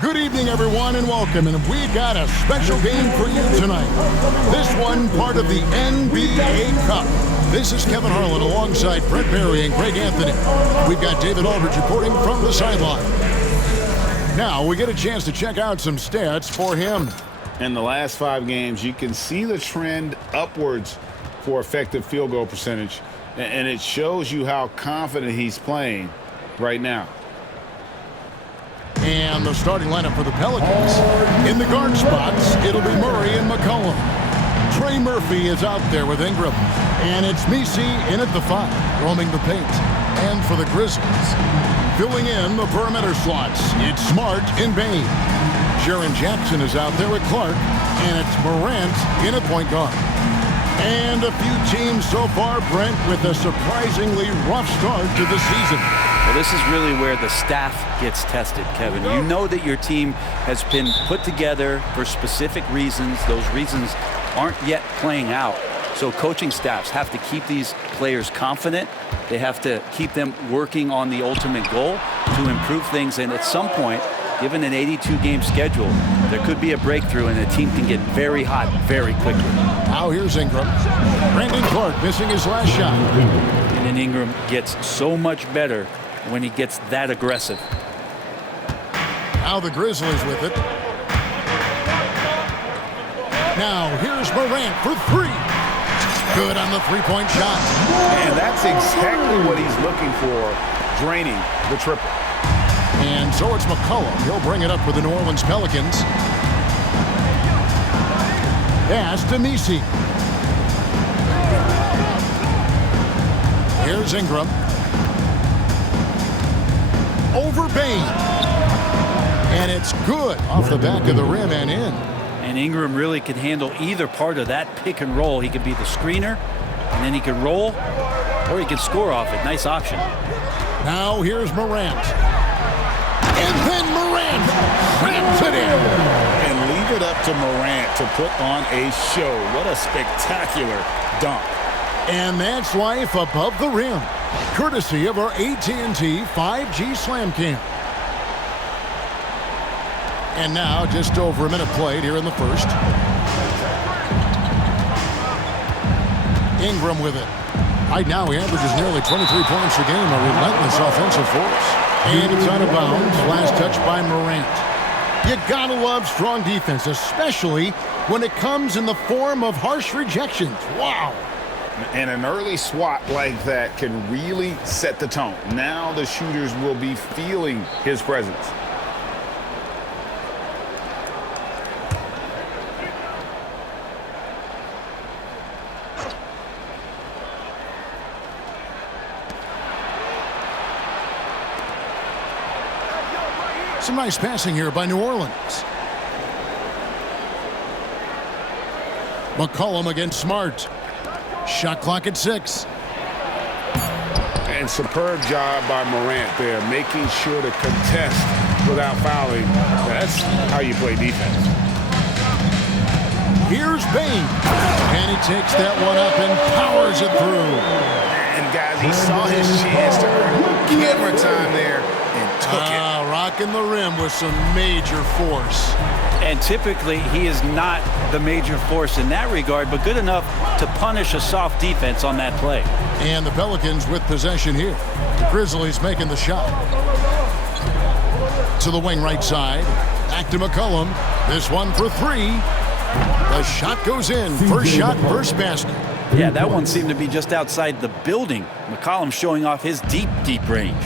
Good evening, everyone, and welcome. And we got a special game for you tonight. This one, part of the NBA Cup. This is Kevin Harlan alongside Brett Berry and Greg Anthony. We've got David Aldridge reporting from the sideline. Now, we get a chance to check out some stats for him. In the last 5 games, you can see the trend upwards for effective field goal percentage, and it shows you how confident he's playing right now. And the starting lineup for the Pelicans. In the guard spots, it'll be Murray and McCollum. Trey Murphy is out there with Ingram. And it's Messi in at the 5, roaming the paint. And for the Grizzlies, filling in the perimeter slots, it's Smart and Bane. Jaren Jackson is out there with Clark. And it's Morant in at point guard. And a few teams so far, Brent, with a surprisingly rough start to the season. Well, this is really where the staff gets tested, Kevin. You know that your team has been put together for specific reasons. Those reasons aren't yet playing out. So coaching staffs have to keep these players confident. They have to keep them working on the ultimate goal to improve things. And at some point, given an 82-game schedule, there could be a breakthrough and the team can get very hot very quickly. Now here's Ingram. Brandon Clark missing his last shot. And then Ingram gets so much better when he gets that aggressive. Now the Grizzlies with it. Now here's Morant for 3. Good on the three-point shot. And that's exactly what he's looking for, draining the triple. And so it's McCollum. He'll bring it up with the New Orleans Pelicans. Pass to Messi. Here's Ingram. Over Bane. And it's good off the back of the rim and in. And Ingram really can handle either part of that pick and roll. He could be the screener, and then he can roll, or he can score off it. Nice option. Now here's Morant. And then Morant slams it in. And leave it up to Morant to put on a show. What a spectacular dunk. And that's life above the rim, courtesy of our AT&T 5G Slam Cam. And now just over a minute played here in the first. Ingram with it. Right now he averages nearly 23 points a game, a relentless offensive force. And it's out of bounds. Last touch by Morant. You gotta love strong defense, especially when it comes in the form of harsh rejections. Wow. And an early swat like that can really set the tone. Now the shooters will be feeling his presence. Some nice passing here by New Orleans. McCollum against Smart. Shot clock at 6. And superb job by Morant there, making sure to contest without fouling. That's how you play defense. Here's Bane. And he takes that one up and powers it through. And guys, he saw his chance to earn a little camera time there and took it. Rocking the rim with some major force. And typically he is not the major force in that regard, but good enough to punish a soft defense on that play. And the Pelicans with possession here. The Grizzlies making the shot. to the wing right side. Back to McCollum. This one for three. The shot goes in. First shot, first basket. Yeah, that one seemed to be just outside the building. McCollum showing off his deep range.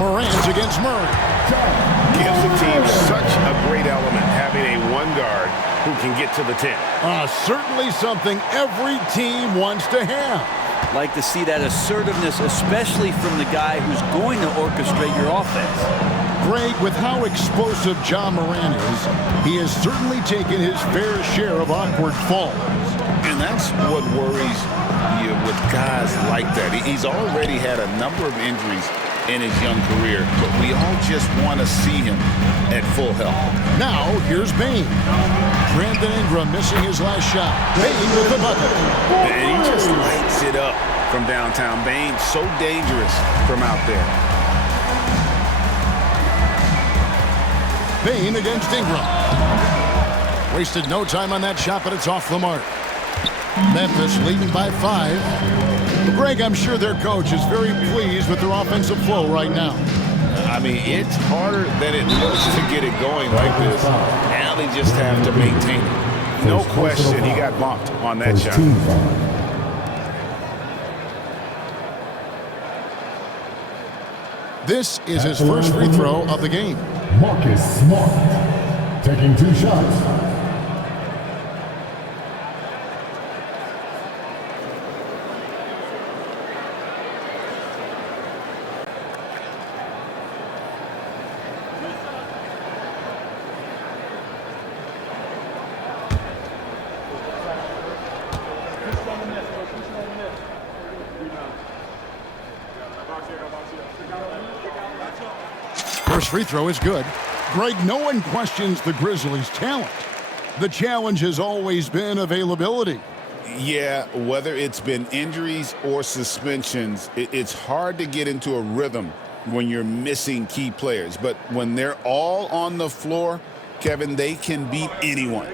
Morant's against Murray. Gives the team such a great element having a one guard who can get to the 10. Certainly something every team wants to have. Like to see that assertiveness, especially from the guy who's going to orchestrate your offense. Greg, with how explosive Ja Morant is, he has certainly taken his fair share of awkward falls. And that's what worries you with guys like that. He's already had a number of injuries in his young career, but we all just want to see him at full health. Now, here's Bane. Brandon Ingram missing his last shot. Bane with the bucket. And he just lights it up from downtown. Bane, so dangerous from out there. Bane against Ingram. Wasted no time on that shot, but it's off the mark. Memphis leading by 5. Greg, I'm sure their coach is very pleased with their offensive flow right now. I mean, it's harder than it looks to get it going like this. Now they just have to maintain it. No question, he got bumped on that shot. This is his first free throw of the game. Marcus Smart taking 2 shots. First free throw is good. Greg, no one questions the Grizzlies' talent. The challenge has always been availability. Yeah, whether it's been injuries or suspensions, it's hard to get into a rhythm when you're missing key players. But when they're all on the floor, Kevin, they can beat anyone.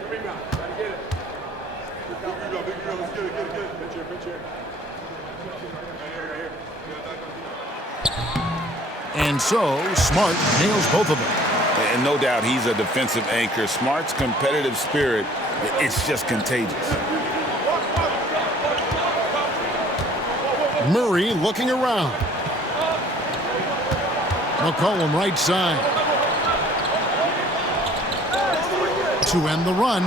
And so, Smart nails both of them. And no doubt he's a defensive anchor. Smart's competitive spirit, it's just contagious. Murray looking around. McCollum right side. To end the run.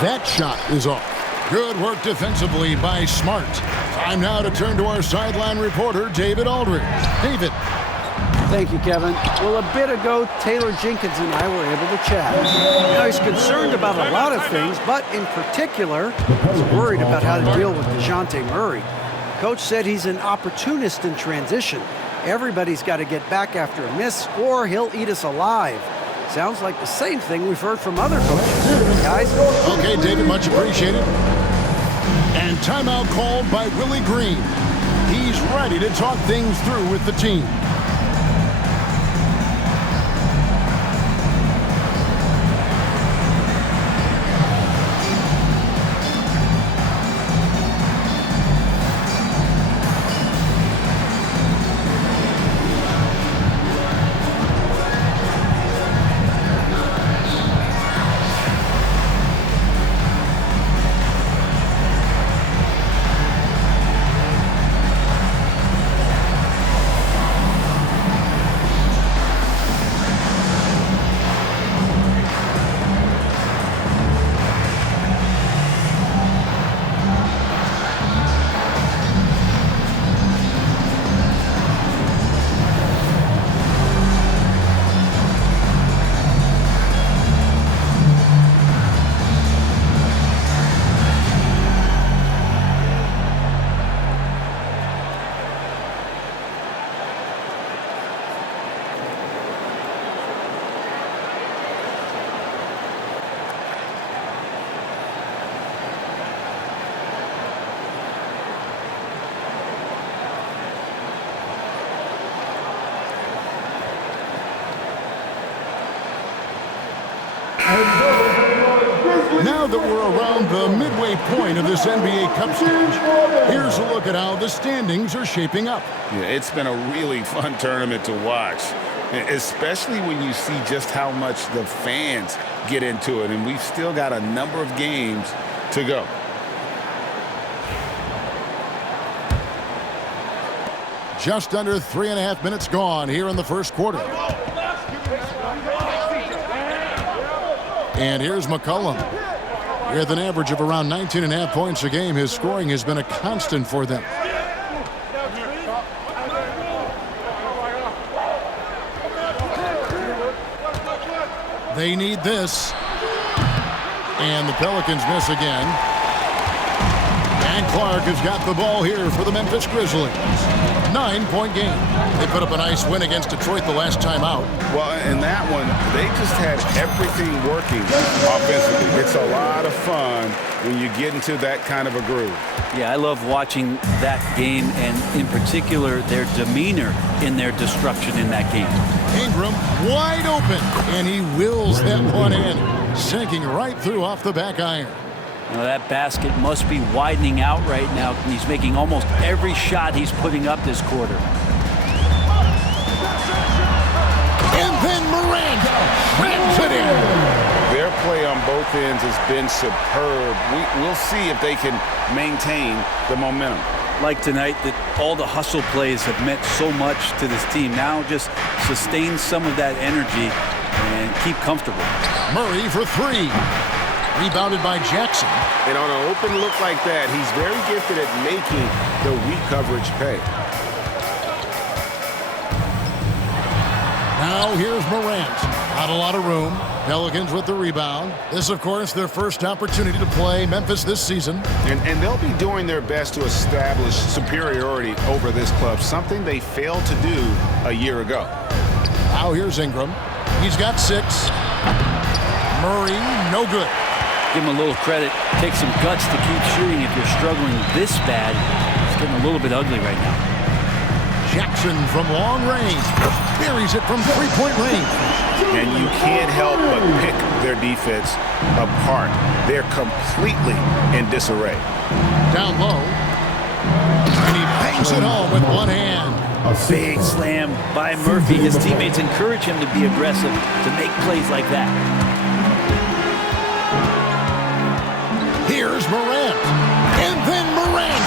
That shot is off. Good work defensively by Smart. Time now to turn to our sideline reporter, David Aldridge. David. Thank you, Kevin. Well, a bit ago, Taylor Jenkins and I were able to chat. Now, he's concerned about a lot of things, but in particular, he's worried about how to deal with DeJounte Murray. Coach said he's an opportunist in transition. Everybody's got to get back after a miss, or he'll eat us alive. Sounds like the same thing we've heard from other coaches. Guys? Okay, David, much appreciated. And timeout called by Willie Green. He's ready to talk things through with the team. Now Now that we're around the midway point of this NBA Cup stage, here's a look at how the standings are shaping up. Yeah, it's been a really fun tournament to watch, especially when you see just how much the fans get into it. And we've still got a number of games to go. Just under 3.5 minutes gone here in the first quarter. And here's McCollum. With an average of around 19.5 points a game, his scoring has been a constant for them. They need this. And the Pelicans miss again. And Clark has got the ball here for the Memphis Grizzlies. 9-point game. They put up a nice win against Detroit the last time out. Well, in that one, they just had everything working offensively. It's a lot of fun when you get into that kind of a groove. Yeah, I love watching that game, and in particular, their demeanor in their destruction in that game. Ingram wide open, and he wills that one in, sinking right through off the back iron. You know, that basket must be widening out right now. He's making almost every shot he's putting up this quarter. And then Miranda rams it in. Their play on both ends has been superb. We'll see if they can maintain the momentum. Like tonight, that all the hustle plays have meant so much to this team. Now just sustain some of that energy and keep comfortable. Murray for three. Rebounded by Jackson. And on an open look like that, he's very gifted at making the weak coverage pay. Now here's Morant. Not a lot of room. Pelicans with the rebound. This, of course, their first opportunity to play Memphis this season. And they'll be doing their best to establish superiority over this club, something they failed to do a year ago. Now here's Ingram. He's got 6. Murray, no good. Give him a little credit. Take some guts to keep shooting if you're struggling this bad. It's getting a little bit ugly right now. Jackson from long range. Buries it from three-point range. And you can't help but pick their defense apart. They're completely in disarray. Down low. And he bangs it home with one hand. A big slam by Murphy. His teammates encourage him to be aggressive, to make plays like that. Here's Morant. And then Morant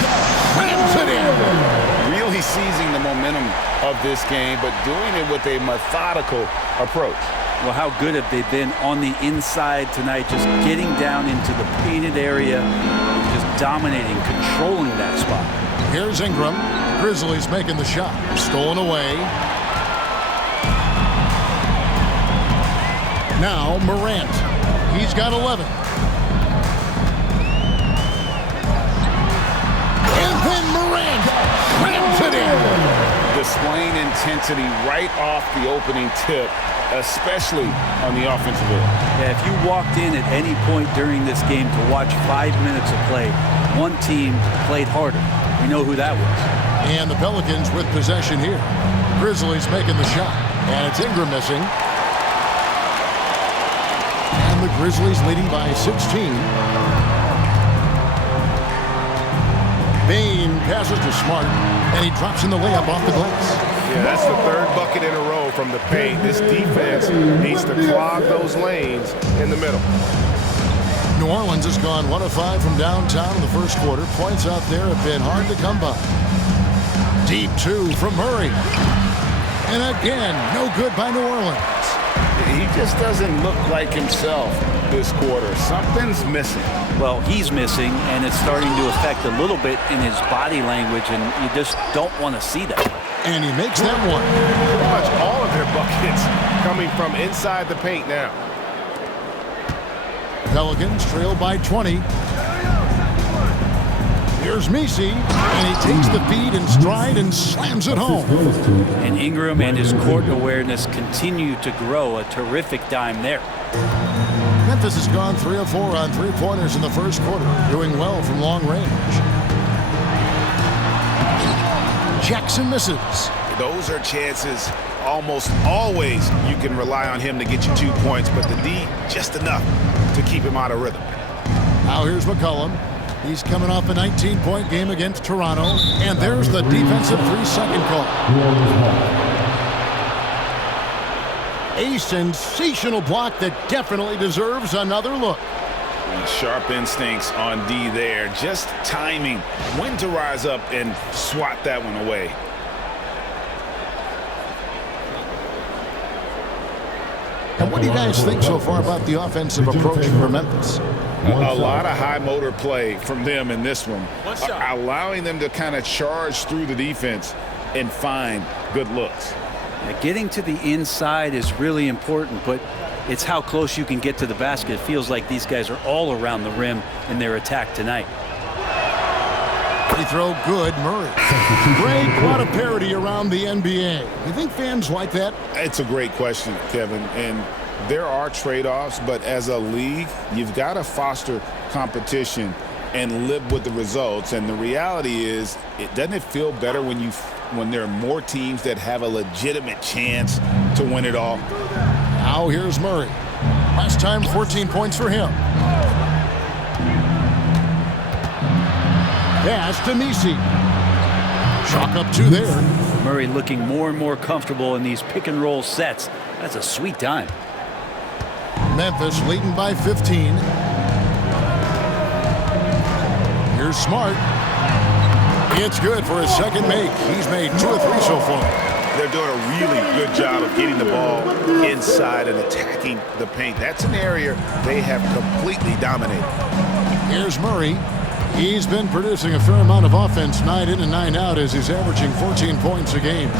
rams it in. Really seizing the momentum of this game, but doing it with a methodical approach. Well, how good have they been on the inside tonight, just getting down into the painted area, and just dominating, controlling that spot. Here's Ingram. Grizzlies making the shot. Stolen away. Now Morant. He's got 11. And then Morant rams it in. Displaying intensity right off the opening tip, especially on the offensive end. Yeah, if you walked in at any point during this game to watch 5 minutes of play, one team played harder. We know who that was. And the Pelicans with possession here. Grizzlies making the shot. And it's Ingram missing. And the Grizzlies leading by 16. Bane passes to Smart, and he drops in the layup off the glass. Yeah, that's the third bucket in a row from the paint. This defense needs to clog those lanes in the middle. New Orleans has gone 1 of 5 from downtown in the first quarter. Points out there have been hard to come by. Deep 2 from Murray. And again, no good by New Orleans. He just doesn't look like himself this quarter. Something's missing. Well, he's missing, and it's starting to affect a little bit in his body language, and you just don't want to see that. And he makes that one. Pretty much all of their buckets coming from inside the paint now. Pelicans trail by 20. Here's Messi, and he takes the feed in stride and slams it home. And Ingram and his court awareness continue to grow. A terrific dime there. Memphis has gone 3 of 4 on three-pointers in the first quarter, doing well from long range. Jackson misses. Those are chances almost always you can rely on him to get you 2 points, but the D just enough to keep him out of rhythm. Now here's McCollum. He's coming off a 19-point game against Toronto. And there's the defensive 3-second call. A sensational block that definitely deserves another look. Sharp instincts on D there. Just timing when to rise up and swat that one away. And what do you guys think so far about the offensive approach for Memphis? A lot of high motor play from them in this one. Allowing them to kind of charge through the defense and find good looks. Getting to the inside is really important, but it's how close you can get to the basket. It feels like these guys are all around the rim in their attack tonight. Free throw good, Murray. Great, a lot of parity around the NBA. You think fans like that? It's a great question, Kevin. And there are trade-offs, but as a league, you've got to foster competition and live with the results. And the reality is, doesn't it feel better when there are more teams that have a legitimate chance to win it all? Now here's Murray. Last time, 14 points for him. Pass to Misi. Chalk up 2 there. Murray looking more and more comfortable in these pick-and-roll sets. That's a sweet time. Memphis leading by 15. Here's Smart. It's good for his second make. He's made 2 of 3 so far. They're doing a really good job of getting the ball inside and attacking the paint. That's an area they have completely dominated. Here's Murray. He's been producing a fair amount of offense 9 in and 9 out as he's averaging 14 points a game.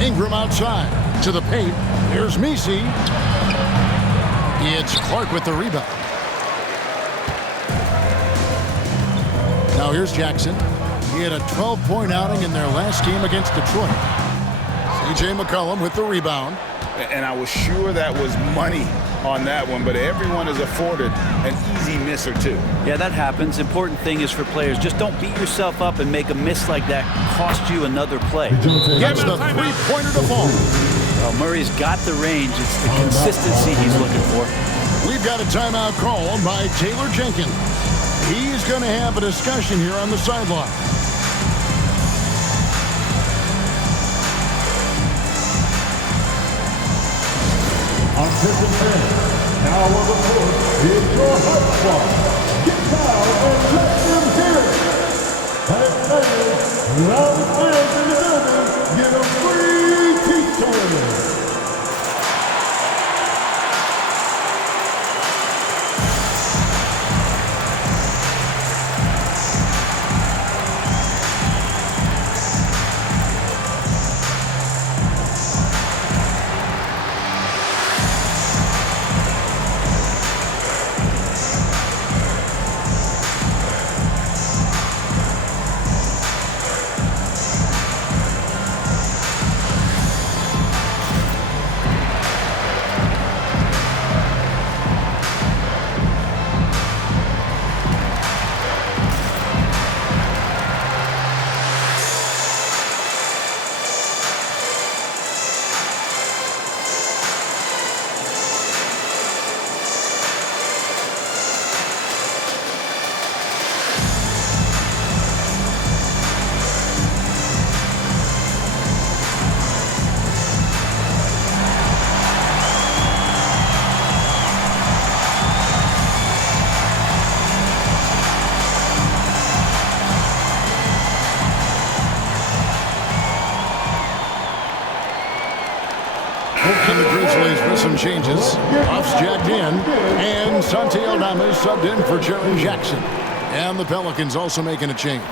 Ingram outside to the paint. Here's Misi. It's Clark with the rebound. Now here's Jackson. He had a 12-point outing in their last game against Detroit. C.J. McCollum with the rebound. And I was sure that was money on that one, but everyone is afforded an easy miss or two. Yeah, that happens. Important thing is for players, just don't beat yourself up and make a miss like that cost you another play. Gets the three-pointer to fall. Well, Murray's got the range. It's the consistency he's looking for. We've got a timeout call by Taylor Jenkins. He's going to have a discussion here on the sideline. On Pistons fans, now on the court is your hot spot. Get down and let them hear it. And fans, loud fans in the building, get a free t-shirt. And the Grizzlies with some changes. Off's jacked in, and Santi Aldama is subbed in for Jaren Jackson. And the Pelicans also making a change.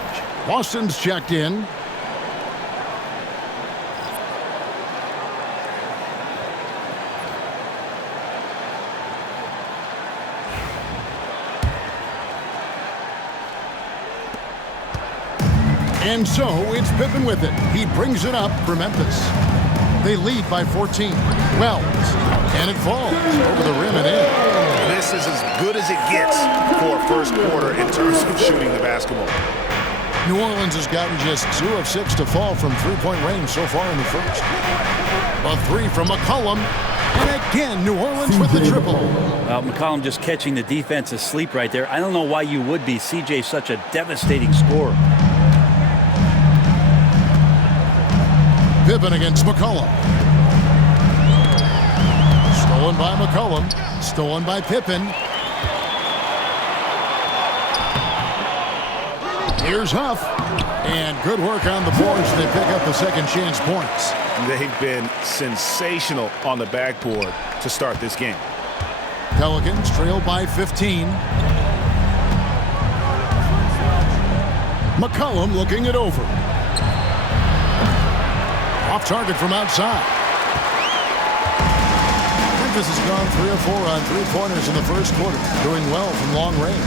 Boston's checked in. And so it's Pippen with it. He brings it up for Memphis. They lead by 14. Wells, and it falls over the rim and in. This is as good as it gets for a first quarter in terms of shooting the basketball. New Orleans has gotten just 2 of 6 to fall from three-point range so far in the first. A 3 from McCollum, And again, New Orleans with the triple. Well, McCollum just catching the defense asleep right there. I don't know why you would be. CJ's such a devastating scorer. Pippen against McCollum. Stolen by McCollum. Stolen by Pippen. Here's Huff. And good work on the boards. They pick up the second chance points. They've been sensational on the backboard to start this game. Pelicans trail by 15. McCollum looking it over. Off target from outside. Memphis has gone 3 of 4 on three-pointers in the first quarter, doing well from long range.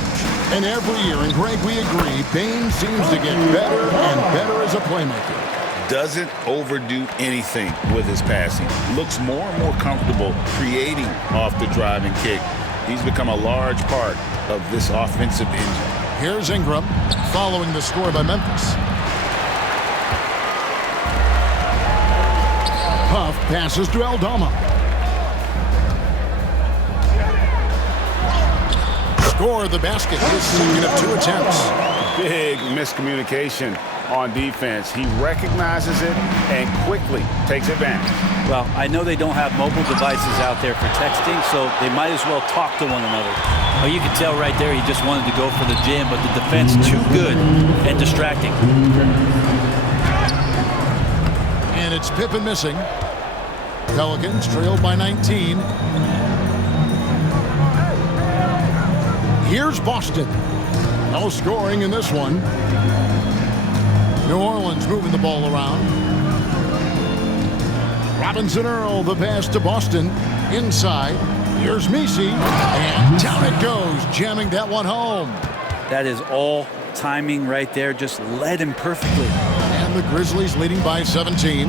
And every year, and Greg, we agree, Bane seems to get better and better as a playmaker. Doesn't overdo anything with his passing. Looks more and more comfortable creating off the drive and kick. He's become a large part of this offensive engine. Here's Ingram following the score by Memphis. Huff passes to Aldama. Score the basket. His second of 2 attempts. Big miscommunication on defense. He recognizes it and quickly takes advantage. Well, I know they don't have mobile devices out there for texting, so they might as well talk to one another. Well, you can tell right there he just wanted to go for the jam, but the defense too good and distracting. And it's Pippen missing. Pelicans trailed by 19. Here's Boston. No scoring in this one. New Orleans moving the ball around. Robinson Earl, the pass to Boston. Inside. Here's Messi. And down it goes, jamming that one home. That is all timing right there. Just led him perfectly. And the Grizzlies leading by 17.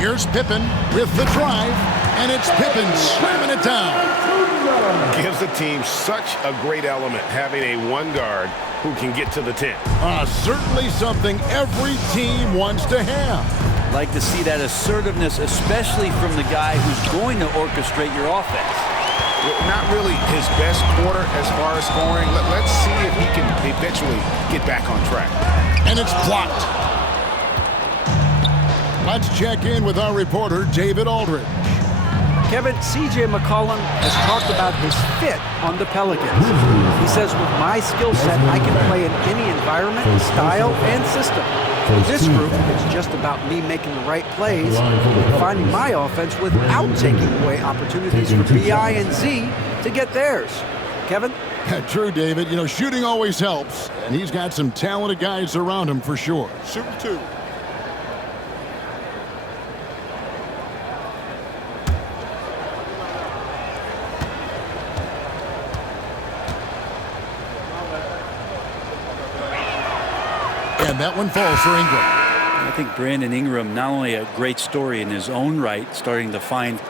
Here's Pippen with the drive. And it's Pippen slamming it down. Gives the team such a great element having a one guard who can get to the 10. Certainly something every team wants to have. Like to see that assertiveness, especially from the guy who's going to orchestrate your offense. Not really his best quarter as far as scoring. Let's see if he can eventually get back on track. And it's blocked. Let's check in with our reporter, David Aldridge. Kevin, C.J. McCollum has talked about his fit on the Pelicans. He says, with my skill set, I can play in any environment, style, and system. For this group, it's just about me making the right plays and finding my offense without taking away opportunities for B.I. and Z to get theirs. Kevin? True, David. You know, shooting always helps, and he's got some talented guys around him for sure. Shooting 2. And that one falls for Ingram. I think Brandon Ingram, not only a great story in his own right, starting to find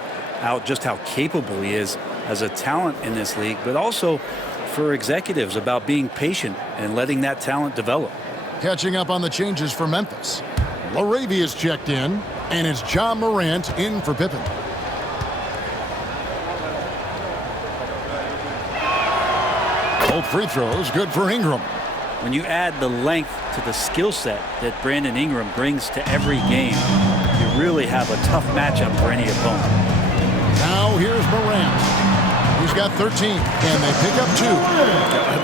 out just how capable he is as a talent in this league, but also for executives about being patient and letting that talent develop. Catching up on the changes for Memphis. Laravia's checked in, and it's John Morant in for Pippen. Both free throws good for Ingram. When you add the length to the skill set that Brandon Ingram brings to every game, you really have a tough matchup for any opponent. Now here's Morant. He's got 13, and they pick up 2.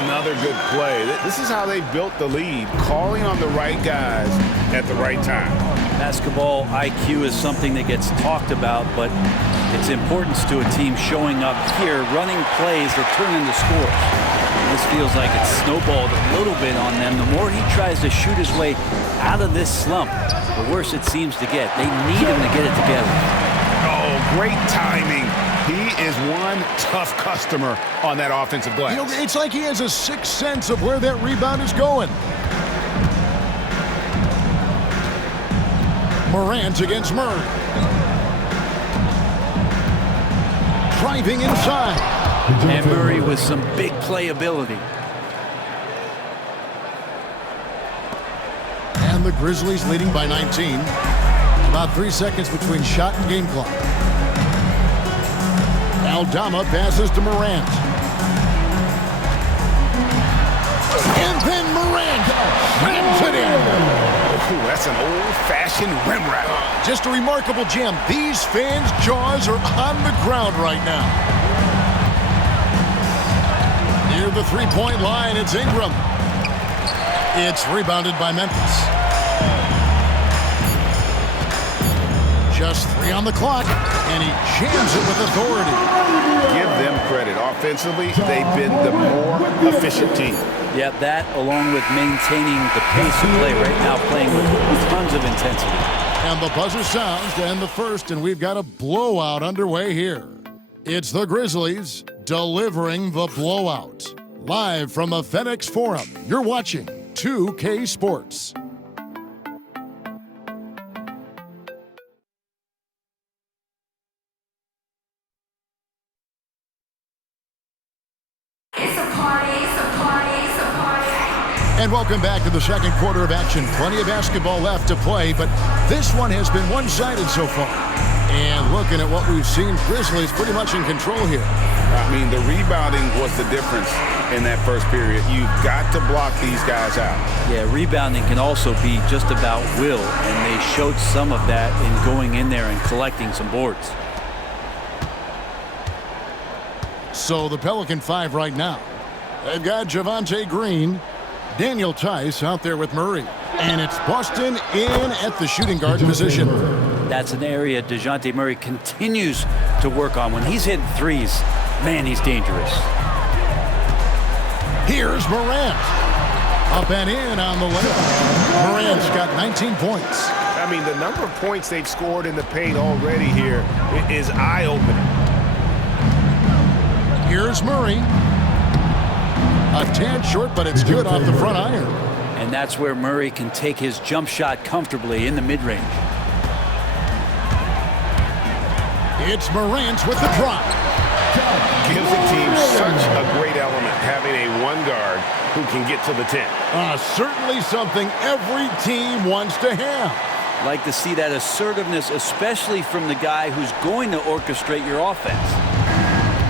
Another good play. This is how they built the lead, calling on the right guys at the right time. Basketball IQ is something that gets talked about, but its importance to a team showing up here, running plays that turn into scores. This feels like it's snowballed a little bit on them. The more he tries to shoot his way out of this slump, the worse it seems to get. They need him to get it together. Oh, great timing. He is one tough customer on that offensive glass. You know, it's like he has a sixth sense of where that rebound is going. Morant against Murray. Driving inside. And Murray with some big playability. And the Grizzlies leading by 19. About 3 seconds between shot and game clock. Aldama passes to Morant. And then Morant rams it in. Ooh, that's an old-fashioned rim wrap. Just a remarkable gem. These fans' jaws are on the ground right now. Near the three-point line, it's Ingram. It's rebounded by Memphis. Just 3 on the clock, and he jams it with authority. Give them credit. Offensively, they've been the more efficient team. Yeah, that along with maintaining the pace of play right now, playing with tons of intensity. And the buzzer sounds to end the first, and we've got a blowout underway here. It's the Grizzlies delivering the blowout. Live from the FedExForum, you're watching 2K Sports. And welcome back to the second quarter of action. Plenty of basketball left to play, but this one has been one-sided so far. And looking at what we've seen, Grizzlies pretty much in control here. I mean, the rebounding was the difference in that first period. You've got to block these guys out. Yeah, rebounding can also be just about will, and they showed some of that in going in there and collecting some boards. So the Pelican 5 right now. They've got Javonte Green, Daniel Tice out there with Murray. And it's Boston in at the shooting guard position. That's an area DeJounte Murray continues to work on. When he's hitting threes, man, he's dangerous. Here's Morant. Up and in on the layup. Morant's got 19 points. I mean, the number of points they've scored in the paint already here is eye-opening. Here's Murray. A tad short, but it's good off the front iron. And that's where Murray can take his jump shot comfortably in the mid-range. It's Morant with the drop. Gives the team such a great element having a one guard who can get to the 10. Certainly something every team wants to have. Like to see that assertiveness, especially from the guy who's going to orchestrate your offense.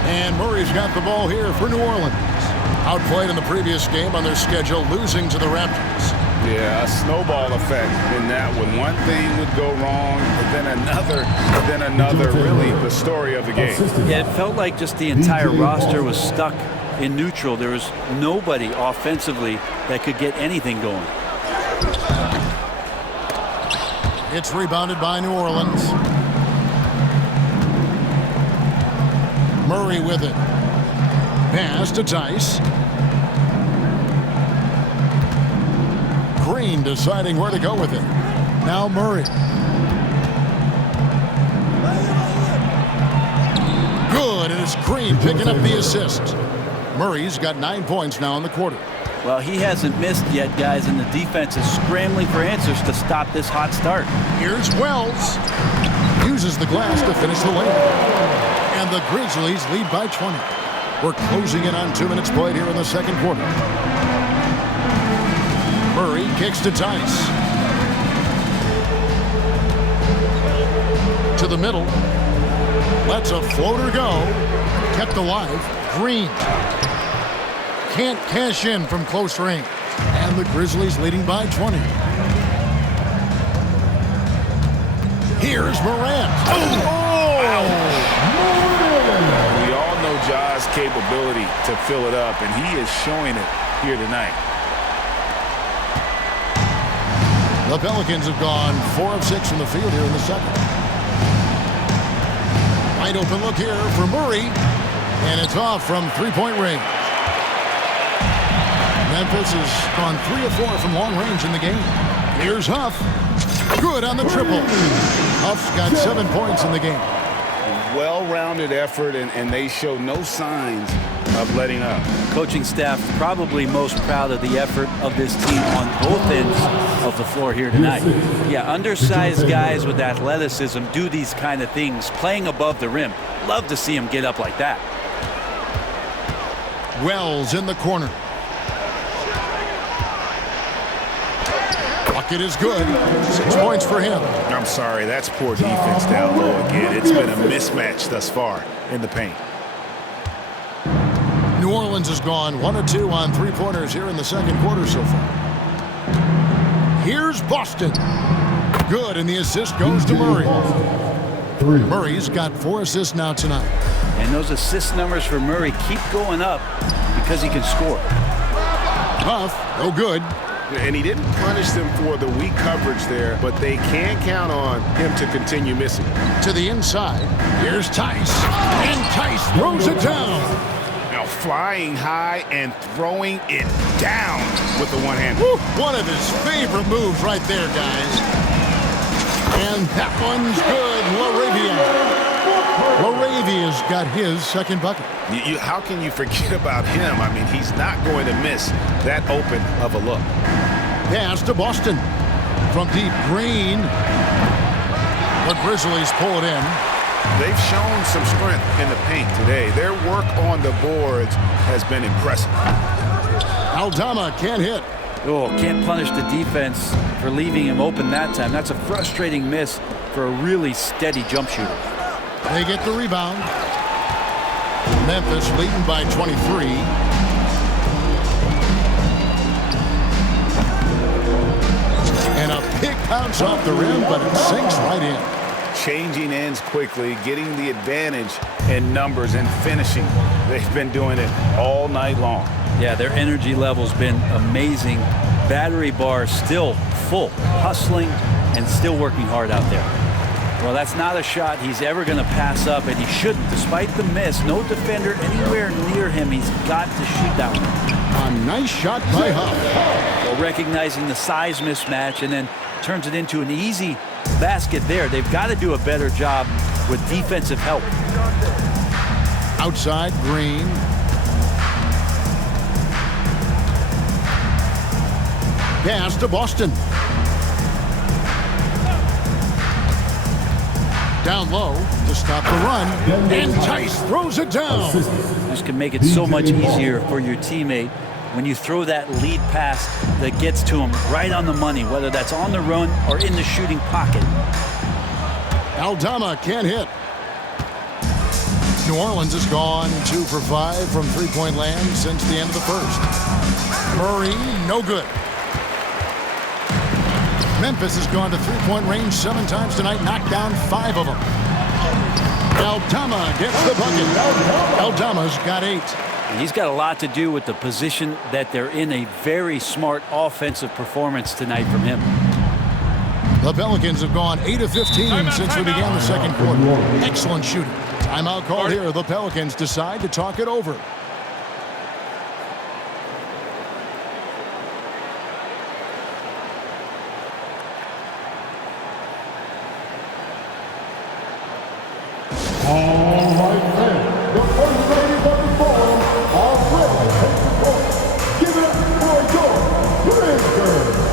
And Murray's got the ball here for New Orleans. Outplayed in the previous game on their schedule, losing to the Raptors. Yeah, a snowball effect in that one. One thing would go wrong, then another, really the story of the game. Yeah, it felt like just the entire roster was stuck in neutral. There was nobody offensively that could get anything going. It's rebounded by New Orleans. Murray with it. Pass to Tice. Green deciding where to go with it. Now Murray. Good, and it's Green picking up the assist. Murray's got 9 points now in the quarter. Well, he hasn't missed yet, guys, and the defense is scrambling for answers to stop this hot start. Here's Wells. Uses the glass to finish the lane. And the Grizzlies lead by 20. We're closing in on 2 minutes played here in the second quarter. Murray kicks to Tice. To the middle. Lets a floater go. Kept alive. Green. Can't cash in from close range. And the Grizzlies leading by 20. Here's Morant. We all know Ja's capability to fill it up, and he is showing it here tonight. The Pelicans have gone 4 of 6 from the field here in the second. Wide open look here for Murray, and it's off from three-point range. Memphis has gone 3 of 4 from long range in the game. Here's Huff. Good on the triple. Huff's got 7 points in the game. Well-rounded effort, and they show no signs of letting up. Coaching staff probably most proud of the effort of this team on both ends of the floor here tonight. Yeah, undersized guys with athleticism do these kind of things, playing above the rim. Love to see them get up like that. Wells in the corner. A bucket is good. 6 points for him. I'm sorry, that's poor defense down low again. It's been a mismatch thus far in the paint. New Orleans has gone 1 of 2 on three-pointers here in the second quarter so far. Here's Boston. Good, and the assist goes to Murray. Murray's got 4 assists now tonight. And those assist numbers for Murray keep going up because he can score. Huff, no good. And he didn't punish them for the weak coverage there, but they can count on him to continue missing. To the inside. Here's Tice. And Tice throws it down. Now flying high and throwing it down with the one hand. One of his favorite moves right there, guys. And that one's good. Laravia's got his second bucket. How can you forget about him? I mean, he's not going to miss that open of a look. Pass to Boston. From deep, Green. The Grizzlies pull it in. They've shown some strength in the paint today. Their work on the boards has been impressive. Aldama can't hit. Oh, can't punish the defense for leaving him open that time. That's a frustrating miss for a really steady jump shooter. They get the rebound. Memphis leading by 23. And a big bounce off the rim, but it sinks right in. Changing ends quickly, getting the advantage in numbers and finishing. They've been doing it all night long. Yeah, their energy level's been amazing. Battery bar still full, hustling and still working hard out there. Well, that's not a shot he's ever going to pass up, and he shouldn't. Despite the miss, no defender anywhere near him. He's got to shoot that one. A nice shot by Huff. Well, recognizing the size mismatch and then turns it into an easy basket there. They've got to do a better job with defensive help. Outside, Green. Pass to Boston. Down low to stop the run. And Tice throws it down. This can make it so much easier for your teammate when you throw that lead pass that gets to him right on the money, whether that's on the run or in the shooting pocket. Aldama can't hit. New Orleans has gone 2 for 5 from three-point land since the end of the first. Murray, no good. Memphis has gone to three-point range 7 times tonight, knocked down 5 of them. Aldama gets the bucket. Aldama's got 8. And he's got a lot to do with the position that they're in. A very smart offensive performance tonight from him. The Pelicans have gone 8 of 15 since we began the second quarter. Excellent shooting. Timeout called here. The Pelicans decide to talk it over. All right, then. The first ladies of the forum are ready to take the court. Give it up for your Grizzlies.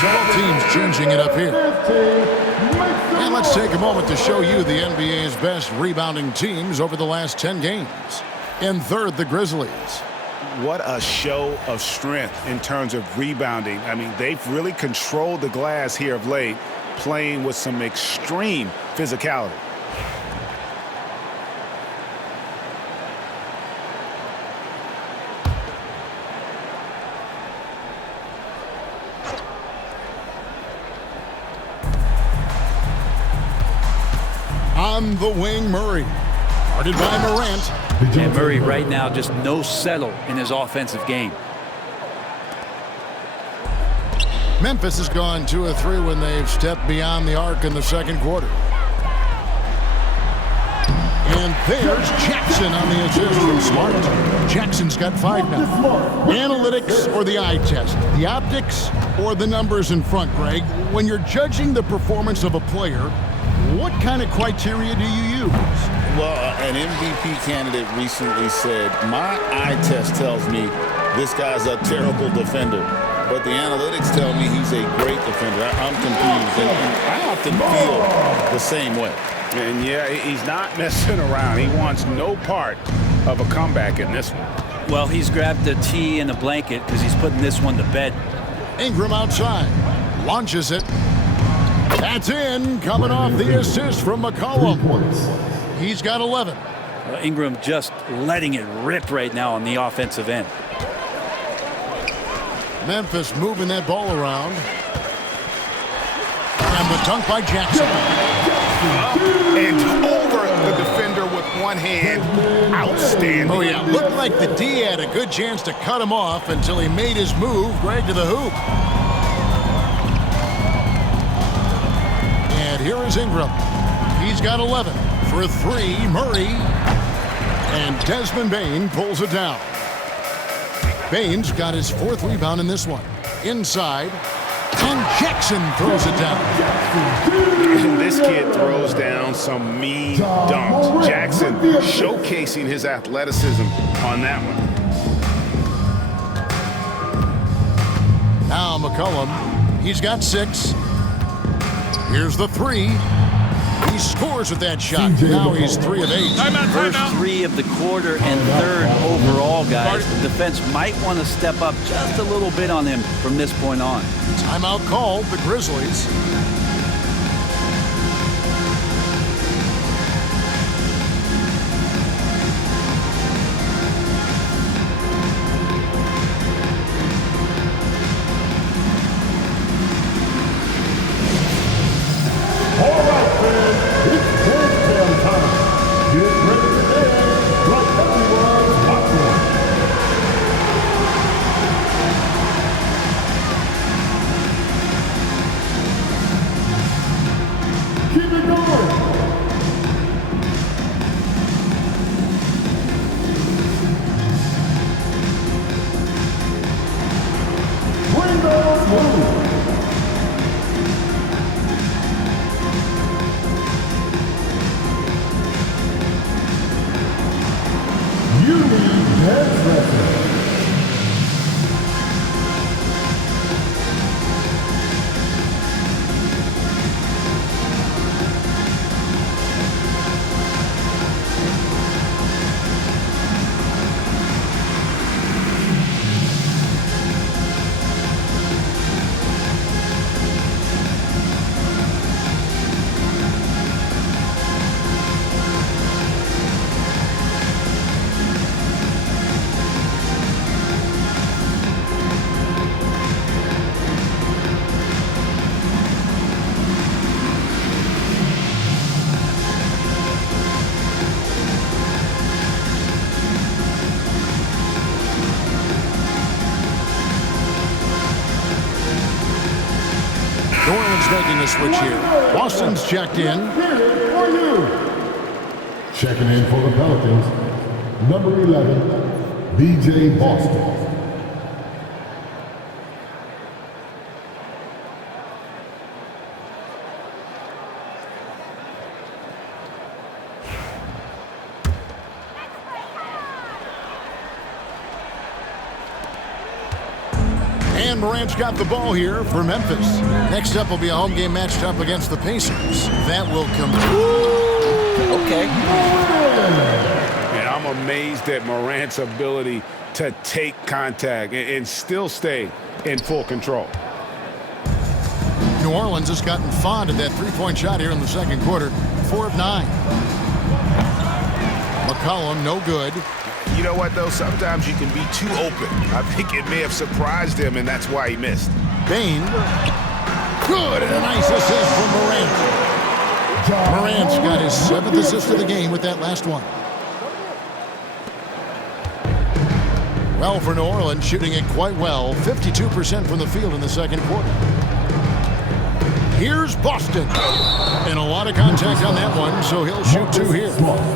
Several teams changing it up here. And let's take a moment to show you the NBA's best rebounding teams over the last 10 games. In third, the Grizzlies. what a show of strength in terms of rebounding. I mean, they've really controlled the glass here of late, playing with some extreme physicality. On the wing, Murray. Guarded by Morant. And Murray right now just no settle in his offensive game. Memphis has gone 2 of 3 when they've stepped beyond the arc in the second quarter. And there's Jackson on the assist from Smart. Jackson's got 5 now. Analytics or the eye test? The optics or the numbers in front, Greg? When you're judging the performance of a player, what kind of criteria do you use? Well, an MVP candidate recently said, my eye test tells me this guy's a terrible defender, but the analytics tell me he's a great defender. I'm confused, and I often feel the same way. And yeah, he's not messing around. He wants no part of a comeback in this one. Well, he's grabbed the tee and the blanket because he's putting this one to bed. Ingram outside. Launches it. That's in. Coming off the assist from McCollum. He's got 11. Ingram just letting it rip right now on the offensive end. Memphis moving that ball around. And the dunk by Jackson. And over the defender with one hand. Outstanding. Oh, yeah. Looked like the D had a good chance to cut him off until he made his move right to the hoop. And here is Ingram. He's got 11. For 3, Murray. And Desmond Bane pulls it down. Bane's got his 4th rebound in this one. Inside. And Jackson throws it down. And this kid throws down some mean dunks. Jackson showcasing his athleticism on that one. Now McCollum. He's got 6. Here's the 3. He scores with that shot. Now he's 3 of 8. First 3 of the quarter and 3rd overall, guys. The defense might want to step up just a little bit on him from this point on. Timeout called, the Grizzlies. Making a switch here. Boston's checked in. Checking in for the Pelicans, number 11, B.J. Boston. And Morant's got the ball here for Memphis. Next up will be a home game matched up against the Pacers. That will come. Okay. And I'm amazed at Morant's ability to take contact and still stay in full control. New Orleans has gotten fond of that three-point shot here in the second quarter. 4 of 9. McCollum, no good. You know what, though? Sometimes you can be too open. I think it may have surprised him, and that's why he missed. Bane. Good, and a nice assist from Morant. Morant's got his 7th assist of the game with that last one. Well, for New Orleans, shooting it quite well. 52% from the field in the second quarter. Here's Boston. And a lot of contact on that one, so he'll shoot 2 here.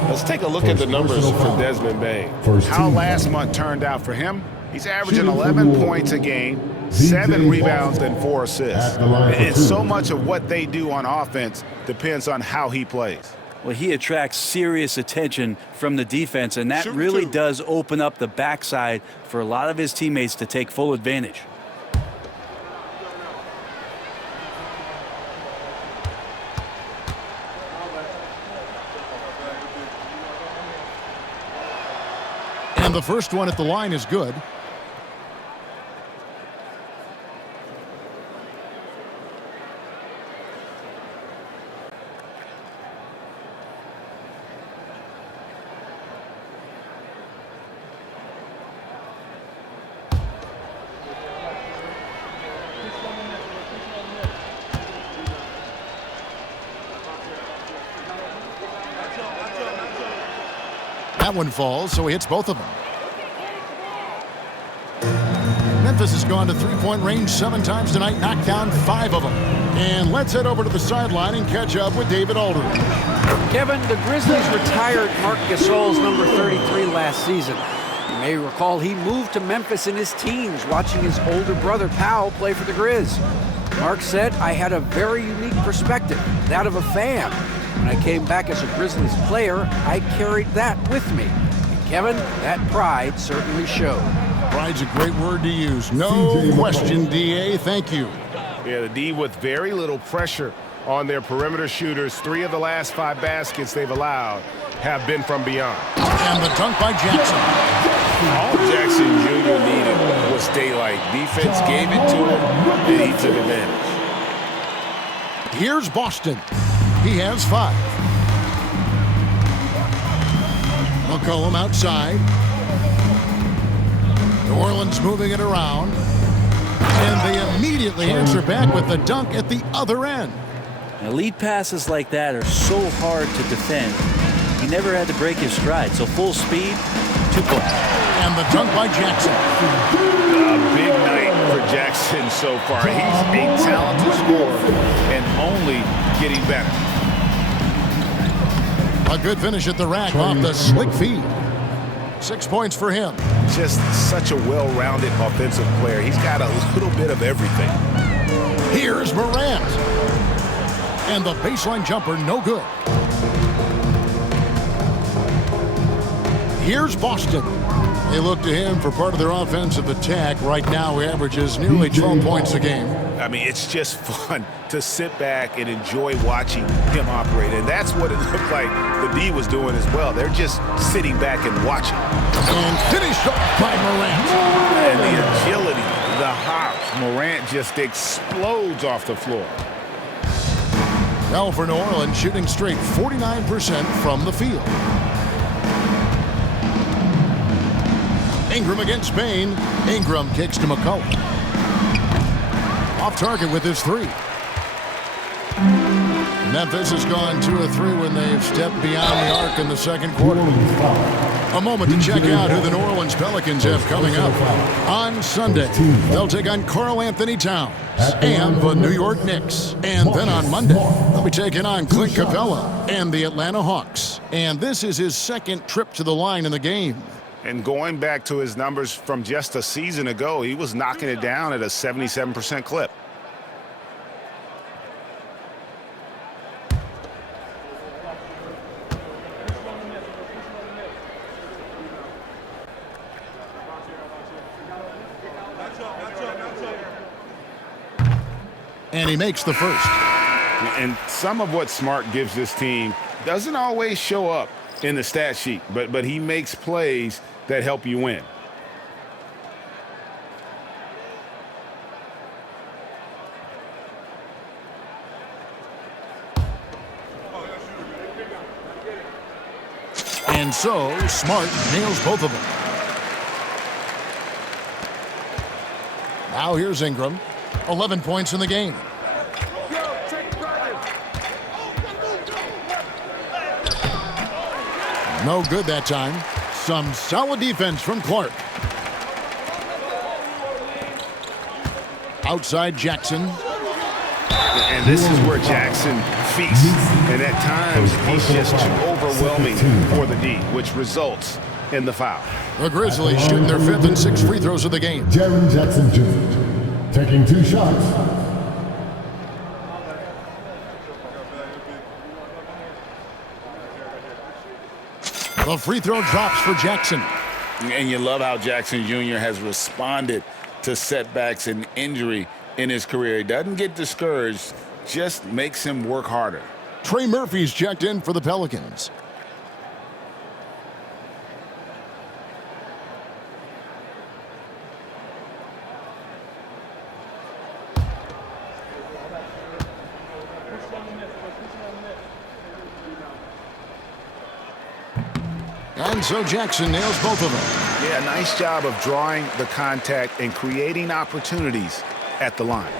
Let's take a look at the numbers for Desmond Bane. How last month turned out for him? He's averaging 11 points a game, 7 rebounds, and 4 assists. And so much of what they do on offense depends on how he plays. Well, he attracts serious attention from the defense, and that really does open up the backside for a lot of his teammates to take full advantage. And the first one at the line is good. That one falls, so he hits both of them. Memphis has gone to three-point range 7 times tonight, knocked down 5 of them. And let's head over to the sideline and catch up with David Aldridge. Kevin, the Grizzlies retired Marc Gasol's number 33 last season. You may recall he moved to Memphis in his teens, watching his older brother Powell play for the Grizz. Marc said, "I had a very unique perspective, that of a fan. When I came back as a Grizzlies player, I carried that with me." And Kevin, that pride certainly showed. Pride's a great word to use. No question, DA. Thank you. Yeah, the D with very little pressure on their perimeter shooters. 3 of the last 5 baskets they've allowed have been from beyond. And the dunk by Jackson. All Jackson Jr. needed was daylight. Defense gave it to him, and he took advantage. Here's Boston. He has 5. McCollum outside. New Orleans moving it around. And they immediately answer back with the dunk at the other end. Now, lead passes like that are so hard to defend. He never had to break his stride, so full speed, 2 points. And the dunk by Jackson. A big night for Jackson so far. He's a talented scorer and only getting better. A good finish at the rack off the slick feed. 6 points for him. Just such a well-rounded offensive player. He's got a little bit of everything. Here's Morant. And the baseline jumper, no good. Here's Boston. They look to him for part of their offensive attack. Right now, he averages nearly 12 points a game. I mean, it's just fun to sit back and enjoy watching him operate. And that's what it looked like the D was doing as well. They're just sitting back and watching. And finished off by Morant. And the agility, the hops. Morant just explodes off the floor. Now for New Orleans, shooting straight 49% from the field. Ingram against Bane. Ingram kicks to McCollum. Off target with his 3. Memphis has gone 2 of 3 when they've stepped beyond the arc in the second quarter. A moment to check out who the New Orleans Pelicans have coming up. On Sunday, they'll take on Karl Anthony Towns and the New York Knicks. And then on Monday, they'll be taking on Clint Capella and the Atlanta Hawks. And this is his 2nd trip to the line in the game. And going back to his numbers from just a season ago, he was knocking it down at a 77% clip. And he makes the first. And some of what Smart gives this team doesn't always show up in the stat sheet, but he makes plays that help you win. And so, Smart nails both of them. Now here's Ingram. 11 points in the game. No good that time. Some solid defense from Clark. Outside Jackson. And this is where Jackson feasts. And at times, he's just too overwhelming for the D, which results in the foul. The Grizzlies shooting their 5th and 6th free throws of the game. Jaren Jackson Jr. taking 2 shots. The free throw drops for Jackson. And you love how Jackson Jr. has responded to setbacks and injury in his career. He doesn't get discouraged, just makes him work harder. Trey Murphy's checked in for the Pelicans. And so Jackson nails both of them. Yeah, nice job of drawing the contact and creating opportunities at the line.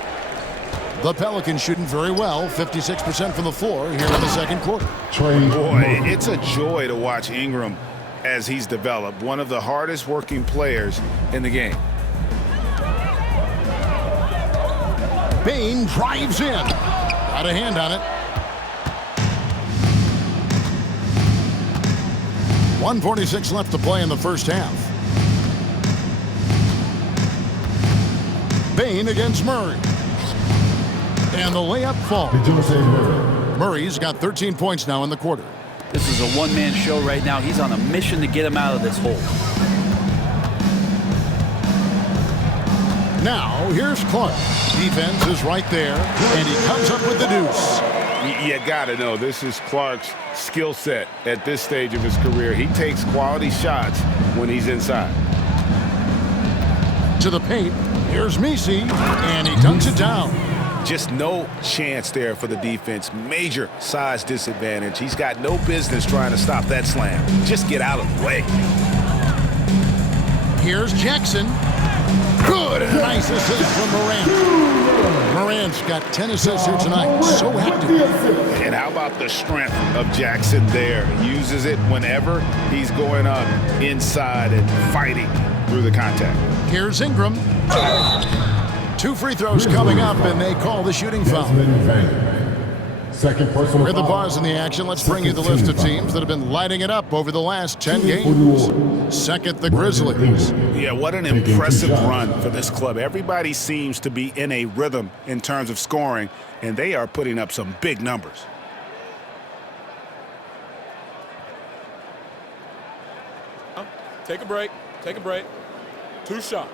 The Pelicans shooting very well, 56% from the floor here in the second quarter. Boy, it's a joy to watch Ingram as he's developed, one of the hardest working players in the game. Bane drives in. Got a hand on it. 1:46 left to play in the first half. Bane against Murray. And the layup falls. Murray's got 13 points now in the quarter. This is a one-man show right now. He's on a mission to get him out of this hole. Now, here's Clark. Defense is right there, and he comes up with the deuce. You got to know, this is Clark's skill set at this stage of his career. He takes quality shots when he's inside. To the paint, here's Messi, and he dunks it down. Just no chance there for the defense. Major size disadvantage. He's got no business trying to stop that slam. Just get out of the way. Here's Jackson. Good, and a nice assist from Morant. Morant's got 10 assists here tonight. So active. And how about the strength of Jackson there? Uses it whenever he's going up inside and fighting through the contact. Here's Ingram. 2 free throws coming up, and they call the shooting foul. Second personal With the foul. pause in the action, let's bring you the list of teams that have been lighting it up over the last 10 games. Second, the Grizzlies. Yeah, what an impressive run for this club. Everybody seems to be in a rhythm in terms of scoring, and they are putting up some big numbers. Take a break. Take a break. 2 shots.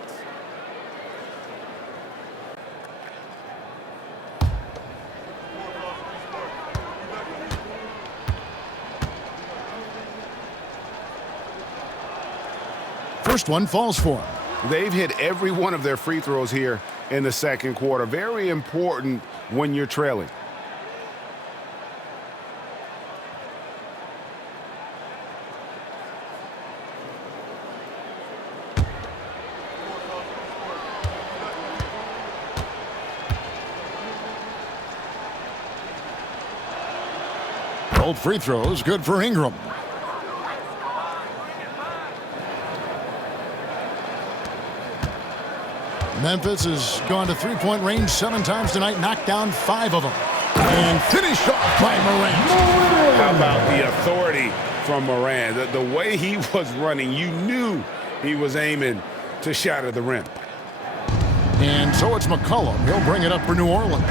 First one falls for him. They've hit every one of their free throws here in the second quarter. Very important when you're trailing. Both free throws good for Ingram. Memphis has gone to three-point range 7 times tonight, knocked down 5 of them. And finished off by Morant. How about the authority from Morant? The way he was running, you knew he was aiming to shatter the rim. And so it's McCollum. He'll bring it up for New Orleans.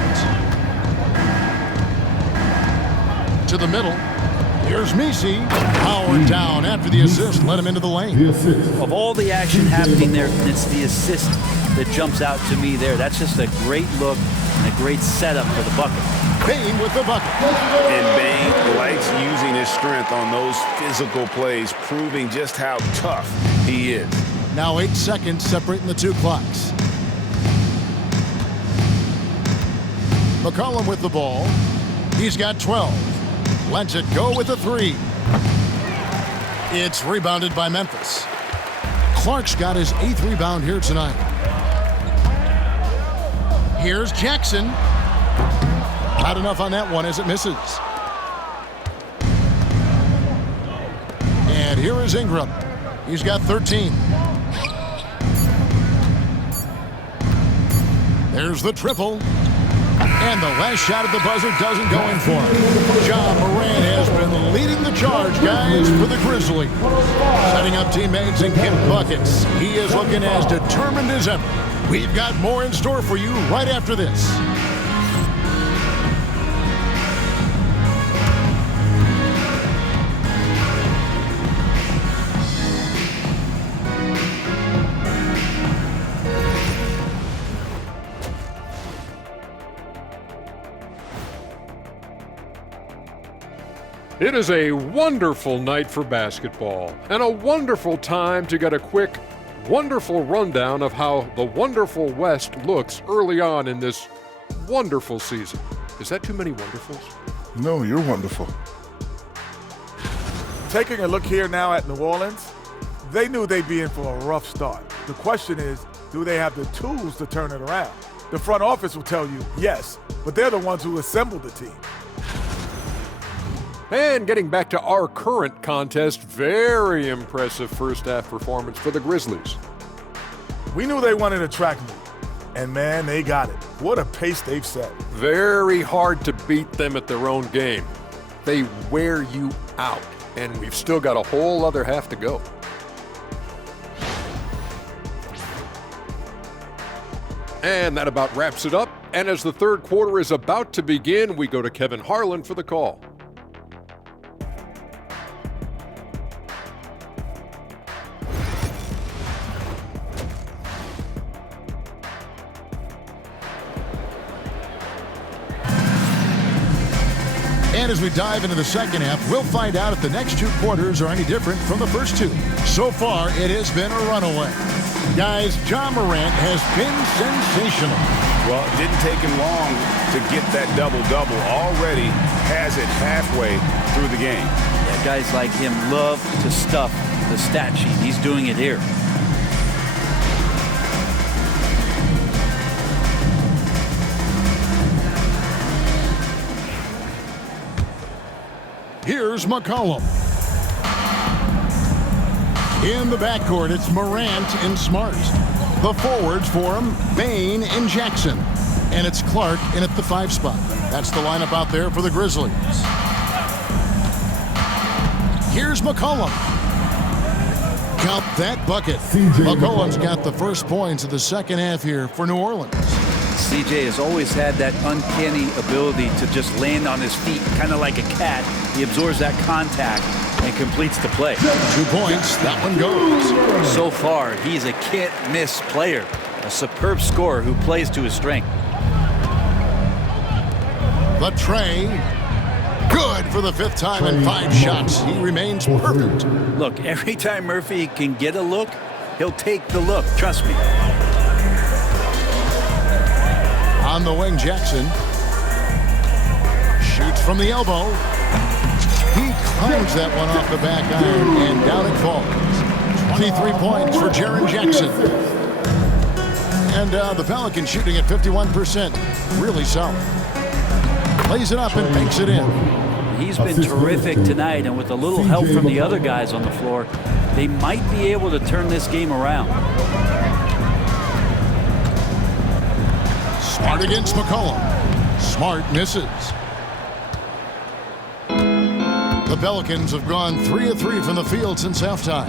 To the middle. Here's Messi. Powered down after the assist. Let him into the lane. Of all the action happening there, it's the assist that jumps out to me there. That's just a great look and a great setup for the bucket. Bane with the bucket. And Bane likes using his strength on those physical plays, proving just how tough he is. Now 8 seconds separating the 2 clocks. McCollum with the ball. He's got 12. Lets it go with a 3. It's rebounded by Memphis. Clark's got his 8th rebound here tonight. Here's Jackson. Not enough on that one as it misses. And here is Ingram. He's got 13. There's the triple. And the last shot at the buzzer doesn't go in for him. Ja Morant has been leading the charge, guys, for the Grizzlies. Setting up teammates and getting buckets. He is looking as determined as ever. We've got more in store for you right after this. It is a wonderful night for basketball and a wonderful time to get a quick, wonderful rundown of how the wonderful West looks early on in this wonderful season. Is that too many wonderfuls? No, you're wonderful. Taking a look here now at New Orleans, they knew they'd be in for a rough start. The question is, do they have the tools to turn it around? The front office will tell you yes, but they're the ones who assembled the team. And getting back to our current contest, very impressive first half performance for the Grizzlies. We knew they wanted a track meet, and man, they got it. What a pace they've set. Very hard to beat them at their own game. They wear you out, and we've still got a whole other half to go. And that about wraps it up. And as the third quarter is about to begin, we go to Kevin Harlan for the call. And as we dive into the second half, we'll find out if the next 2 quarters are any different from the first 2. So far, it has been a runaway. Guys, Ja Morant has been sensational. Well, it didn't take him long to get that double-double. Already has it halfway through the game. Yeah, guys like him love to stuff the stat sheet. He's doing it here. Here's McCollum. In the backcourt, it's Morant and Smart. The forwards for him, Bane and Jackson. And it's Clark in at the 5 spot. That's the lineup out there for the Grizzlies. Here's McCollum. Count that bucket. McCollum's got the first points of the second half here for New Orleans. CJ has always had that uncanny ability to just land on his feet, kind of like a cat. He absorbs that contact and completes the play. 2 points, that one goes. So far, he's a can't-miss player, a superb scorer who plays to his strength. The tray, good for the 5th time in 5 shots. He remains perfect. Look, every time Murphy can get a look, he'll take the look, trust me. On the wing, Jackson shoots from the elbow. He climbs that one off the back iron, and down it falls. 23 points for Jaren Jackson. And the Pelicans shooting at 51%. Really solid. Plays it up and banks it in. He's been terrific tonight, and with a little help from the other guys on the floor, they might be able to turn this game around. Smart against McCollum. Smart misses. The Pelicans have gone 3 of 3 from the field since halftime.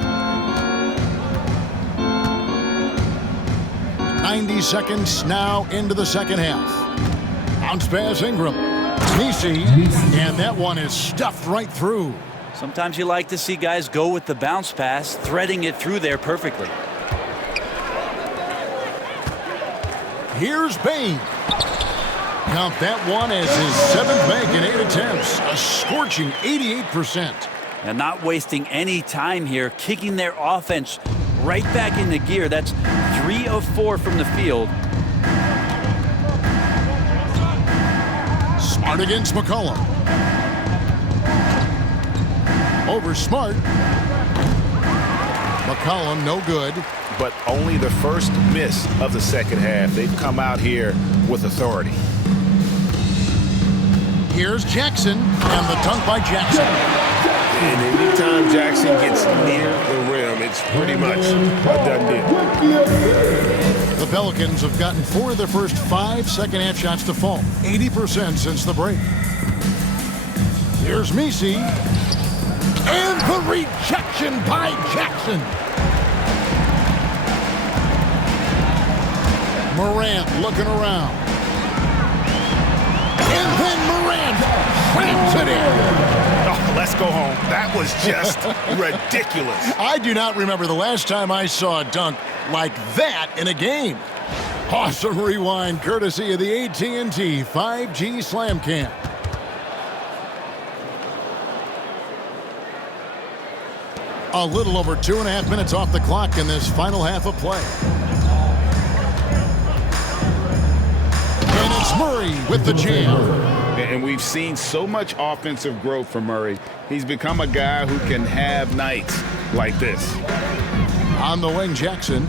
90 seconds now into the second half. Bounce pass Ingram. Messi, and that one is stuffed right through. Sometimes you like to see guys go with the bounce pass, threading it through there perfectly. Here's Bane. Count that one as his 7th make in 8 attempts. A scorching 88%. And not wasting any time here, kicking their offense right back into gear. That's 3 of 4 from the field. Smart against McCollum. Over Smart. McCollum, no good. But only the first miss of the second half. They've come out here with authority. Here's Jackson, and the dunk by Jackson. And anytime Jackson gets near the rim, it's pretty much a done deal. The Pelicans have gotten 4 of their first 5 second-half shots to fall. 80% since the break. Here's Messi. And the rejection by Jackson. Morant looking around. And then Morant slams it in. Oh, let's go home. That was just ridiculous. I do not remember the last time I saw a dunk like that in a game. Awesome rewind courtesy of the AT&T 5G Slam Cam. A little over 2.5 minutes off the clock in this final half of play. And it's Murray with the jam. And we've seen so much offensive growth from Murray. He's become a guy who can have nights like this. On the wing, Jackson.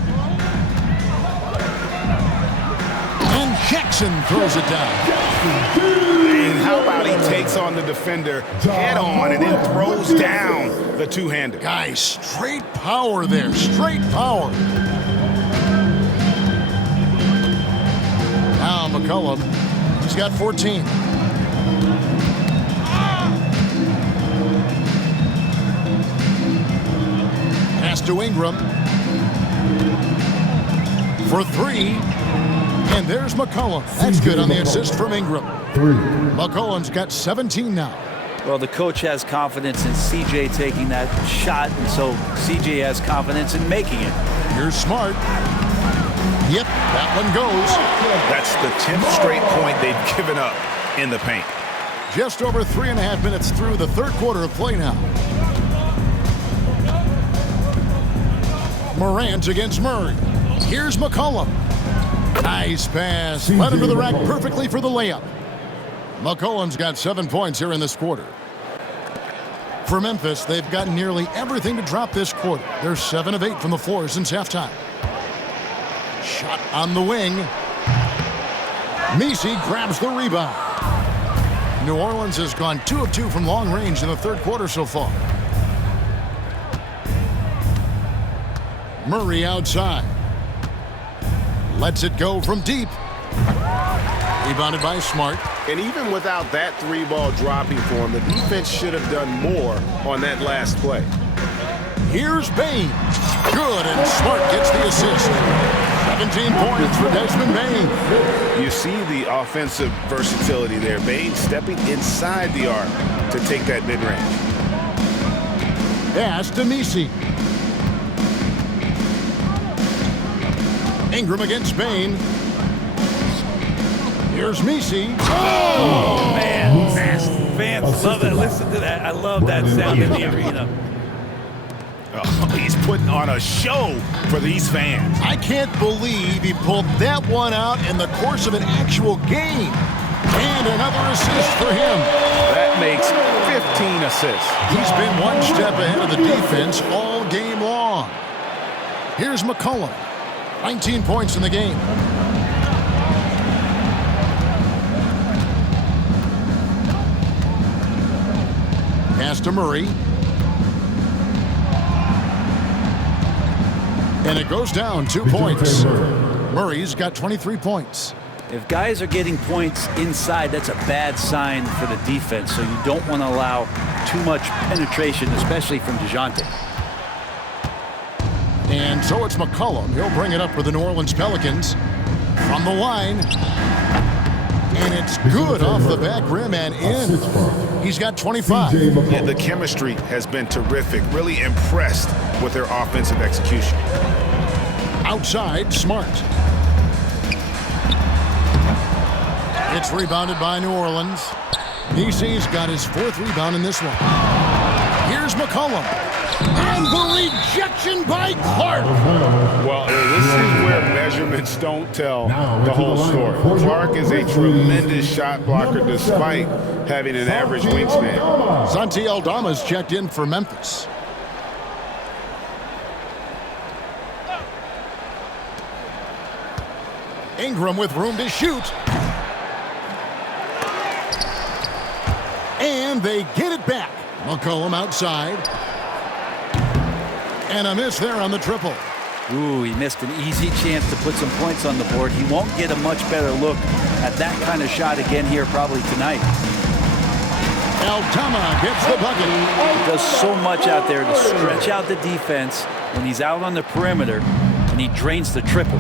And Jackson throws it down. And how about he takes on the defender head on and then throws down the two-hander. Guys, straight power there. Straight power. Now McCollum. He's got 14. Pass to Ingram. For 3. And there's McCollum. That's good on the assist from Ingram. McCollum's got 17 now. Well, the coach has confidence in CJ taking that shot, and so CJ has confidence in making it. Here's Smart. Yep, that one goes. That's the 10th straight point they've given up in the paint. Just over 3.5 minutes through the third quarter of play now. Morant against Murray. Here's McCollum. Nice pass. Led him to the rack perfectly for the layup. McCollum's got 7 points here in this quarter. For Memphis, they've gotten nearly everything to drop this quarter. They're 7 of 8 from the floor since halftime. Shot on the wing. Messi grabs the rebound. New Orleans has gone 2 of 2 from long range in the third quarter so far. Murray outside. Lets it go from deep. Rebounded by Smart. And even without that 3-ball dropping for him, the defense should have done more on that last play. Here's Bane. Good, and Smart gets the assist. 17 points for Desmond Bane. You see the offensive versatility there. Bane stepping inside the arc to take that mid-range. Pass to Messi. Ingram against Bane. Here's Messi. Oh, man. Fans love it. Listen to that. I love that sound in the arena. Oh, he's putting on a show for these fans. I can't believe he pulled that one out in the course of an actual game. And another assist for him. That makes 15 assists. He's been one step ahead of the defense all game long. Here's McCollum. 19 points in the game. Pass to Murray. And it goes down 2 points. Murray's got 23 points. If guys are getting points inside, that's a bad sign for the defense, so you don't want to allow too much penetration, especially from DeJounte. And so it's McCollum. He'll bring it up for the New Orleans Pelicans. From the line. And it's good off the back rim and in. He's got 25. Yeah, the chemistry has been terrific. Really impressed with their offensive execution. Outside, Smart. It's rebounded by New Orleans. DC's got his 4th rebound in this one. Here's McCollum. And the rejection by Clark. Well, this is where measurements stats don't tell the whole story. Clark is a tremendous shot blocker despite having an average wingspan. Santi Aldama's checked in for Memphis. Ingram with room to shoot. And they get it back. McCollum outside. And a miss there on the triple. Ooh, he missed an easy chance to put some points on the board. He won't get a much better look at that kind of shot again here probably tonight. Aldama gets the bucket. He does so much out there to stretch out the defense when he's out on the perimeter, and he drains the triple.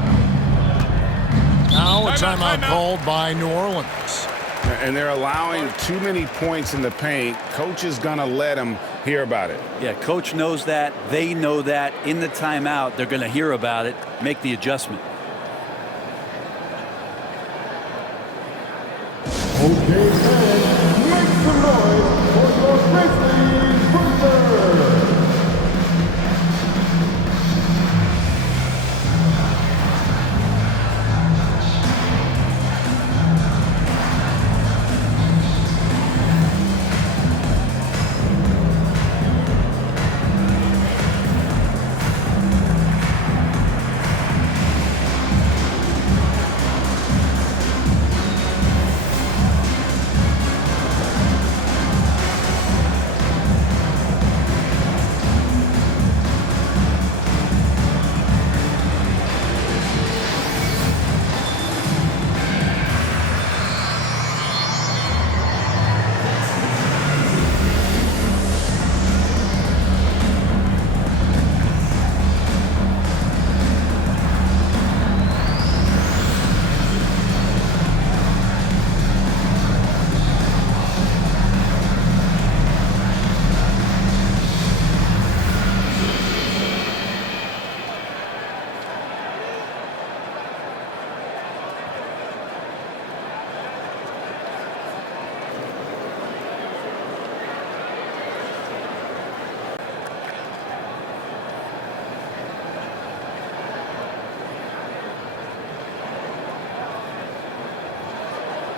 Now a timeout called by New Orleans. And they're allowing too many points in the paint. Coach is going to let them hear about it. Yeah, coach knows that. They know that. In the timeout, they're going to hear about it, make the adjustment. Okay, fans, make some noise for your Grizzlies Bruiser.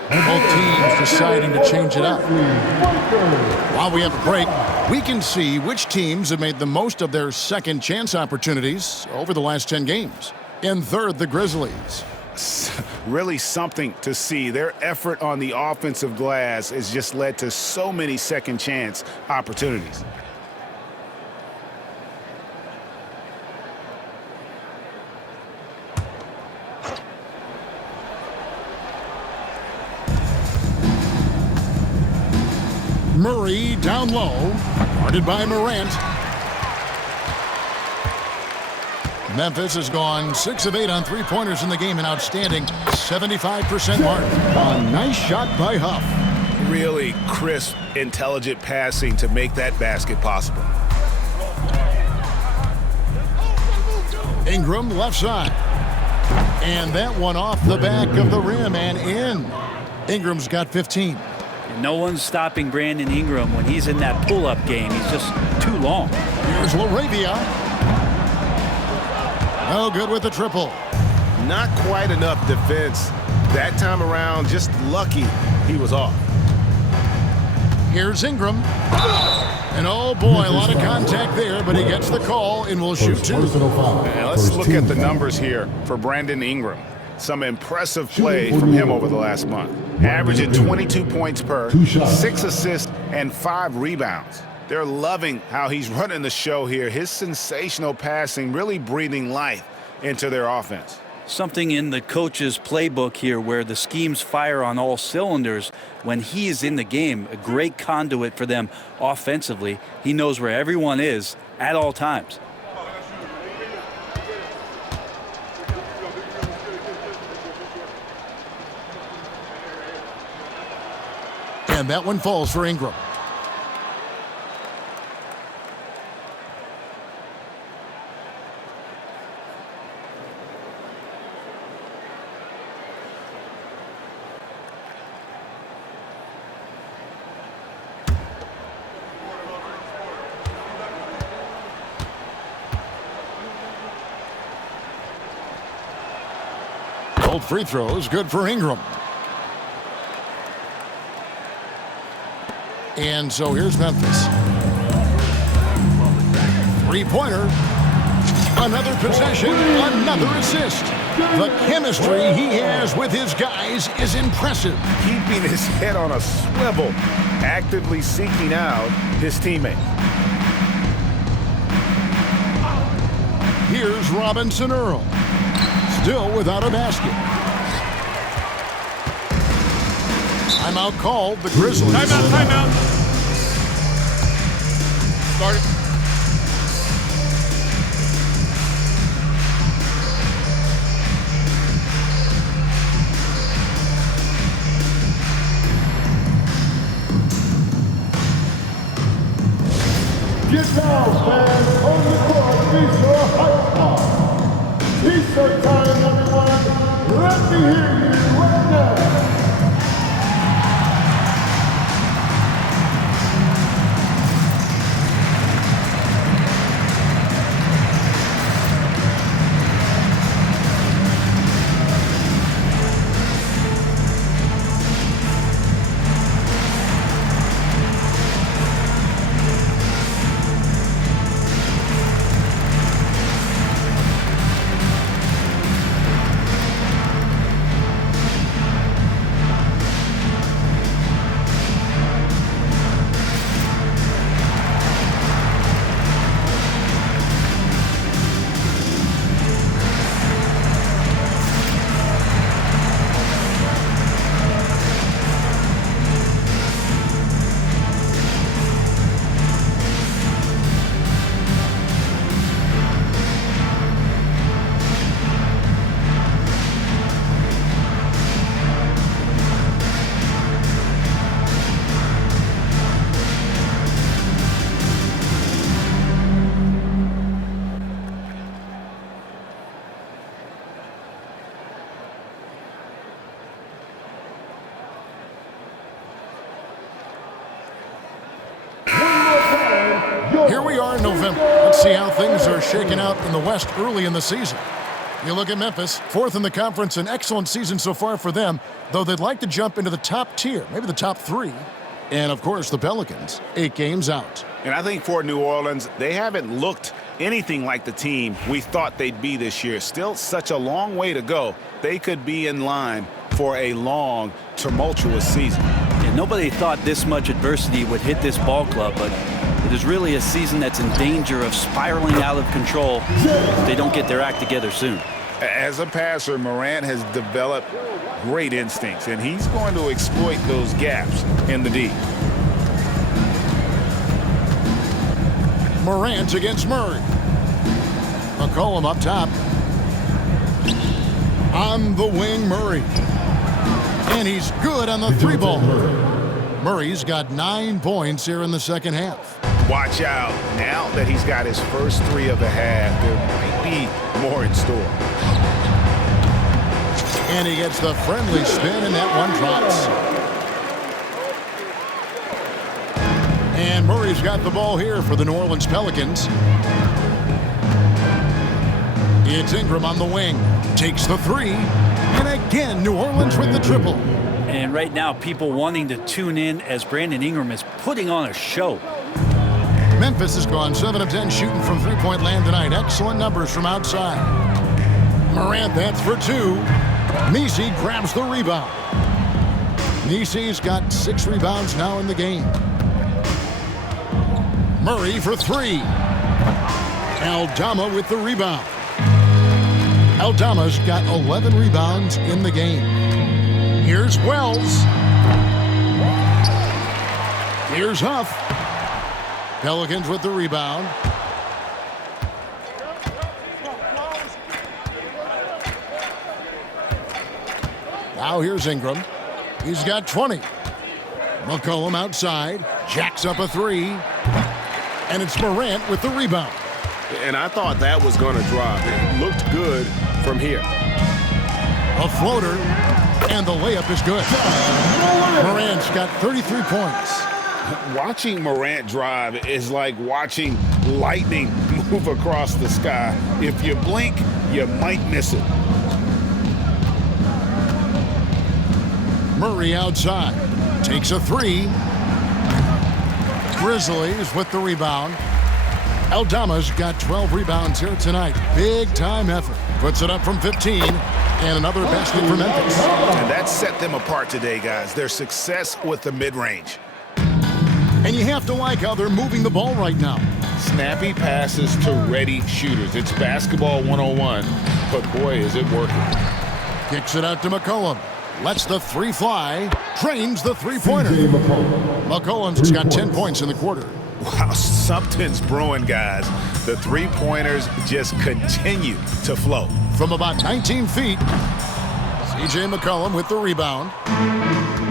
Both teams deciding to change it up. While we have a break, we can see which teams have made the most of their second chance opportunities over the last 10 games. In third, the Grizzlies. Really something to see. Their effort on the offensive glass has just led to so many second chance opportunities. Murray down low, guarded by Morant. Memphis has gone 6 of 8 on three-pointers in the game, an outstanding 75% mark. A nice shot by Huff. Really crisp, intelligent passing to make that basket possible. Ingram left side. And that one off the back of the rim and in. Ingram's got 15. No one's stopping Brandon Ingram when he's in that pull-up game. He's just too long. Here's LaRavia. No good with the triple. Not quite enough defense. That time around, just lucky he was off. Here's Ingram. And oh boy, a lot of contact there, but he gets the call and will shoot two. And let's look at the numbers here for Brandon Ingram. Some impressive play from him over the last month. Averaging 22 points per, 6 assists, and 5 rebounds. They're loving how he's running the show here. His sensational passing really breathing life into their offense. Something in the coach's playbook here where the schemes fire on all cylinders. When he is in the game, a great conduit for them offensively. He knows where everyone is at all times. And that one falls for Ingram. Both free throws good for Ingram. And so here's Memphis. Three-pointer. Another possession, another assist. The chemistry he has with his guys is impressive. Keeping his head on a swivel, actively seeking out his teammates. Here's Robinson Earl. Still without a basket. Timeout called, the Grizzlies. Timeout. Start it. Get down, fans, on the court, be your hype squad. T-shirt time, everyone. Let me hear you right now. Here we are in November. Let's see how things are shaking out in the West early in the season. You look at Memphis, fourth in the conference, an excellent season so far for them, though they'd like to jump into the top tier, maybe the top three. And, of course, the Pelicans, 8 games out. And I think for New Orleans, they haven't looked anything like the team we thought they'd be this year. Still such a long way to go. They could be in line for a long, tumultuous season. Yeah, nobody thought this much adversity would hit this ball club, but it is really a season that's in danger of spiraling out of control if they don't get their act together soon. As a passer, Morant has developed great instincts, and he's going to exploit those gaps in the D. Morant against Murray. McCollum up top. On the wing, Murray. And he's good on the three ball. Murray's got 9 points here in the second half. Watch out. Now that he's got his first 3 of the half, there might be more in store. And he gets the friendly spin, and that one drops. And Murray's got the ball here for the New Orleans Pelicans. It's Ingram on the wing. Takes the 3. And again, New Orleans with the triple. And right now, people wanting to tune in as Brandon Ingram is putting on a show. Memphis has gone 7 of 10 shooting from three-point land tonight. Excellent numbers from outside. Morant, that's for 2. Messi grabs the rebound. Messi's got 6 rebounds now in the game. Murray for 3. Aldama with the rebound. Aldama's got 11 rebounds in the game. Here's Wells. Here's Huff. Pelicans with the rebound. Now here's Ingram. He's got 20. McCollum outside. Jacks up a 3. And it's Morant with the rebound. And I thought that was going to drop. It looked good from here. A floater. And the layup is good. Morant's got 33 points. Watching Morant drive is like watching lightning move across the sky. If you blink, you might miss it. Murray outside. Takes a three. Grizzlies with the rebound. Aldama's got 12 rebounds here tonight. Big time effort. Puts it up from 15. And another basket for Memphis. And that set them apart today, guys. Their success with the mid-range. And you have to like how they're moving the ball right now. Snappy passes to ready shooters. It's basketball 101, but boy, is it working. Kicks it out to McCollum. Lets the three fly. Drains the three-pointer. McCollum's got 10 points in the quarter. Wow, something's brewing, guys. The three-pointers just continue to flow. From about 19 feet, C.J. McCollum with the rebound.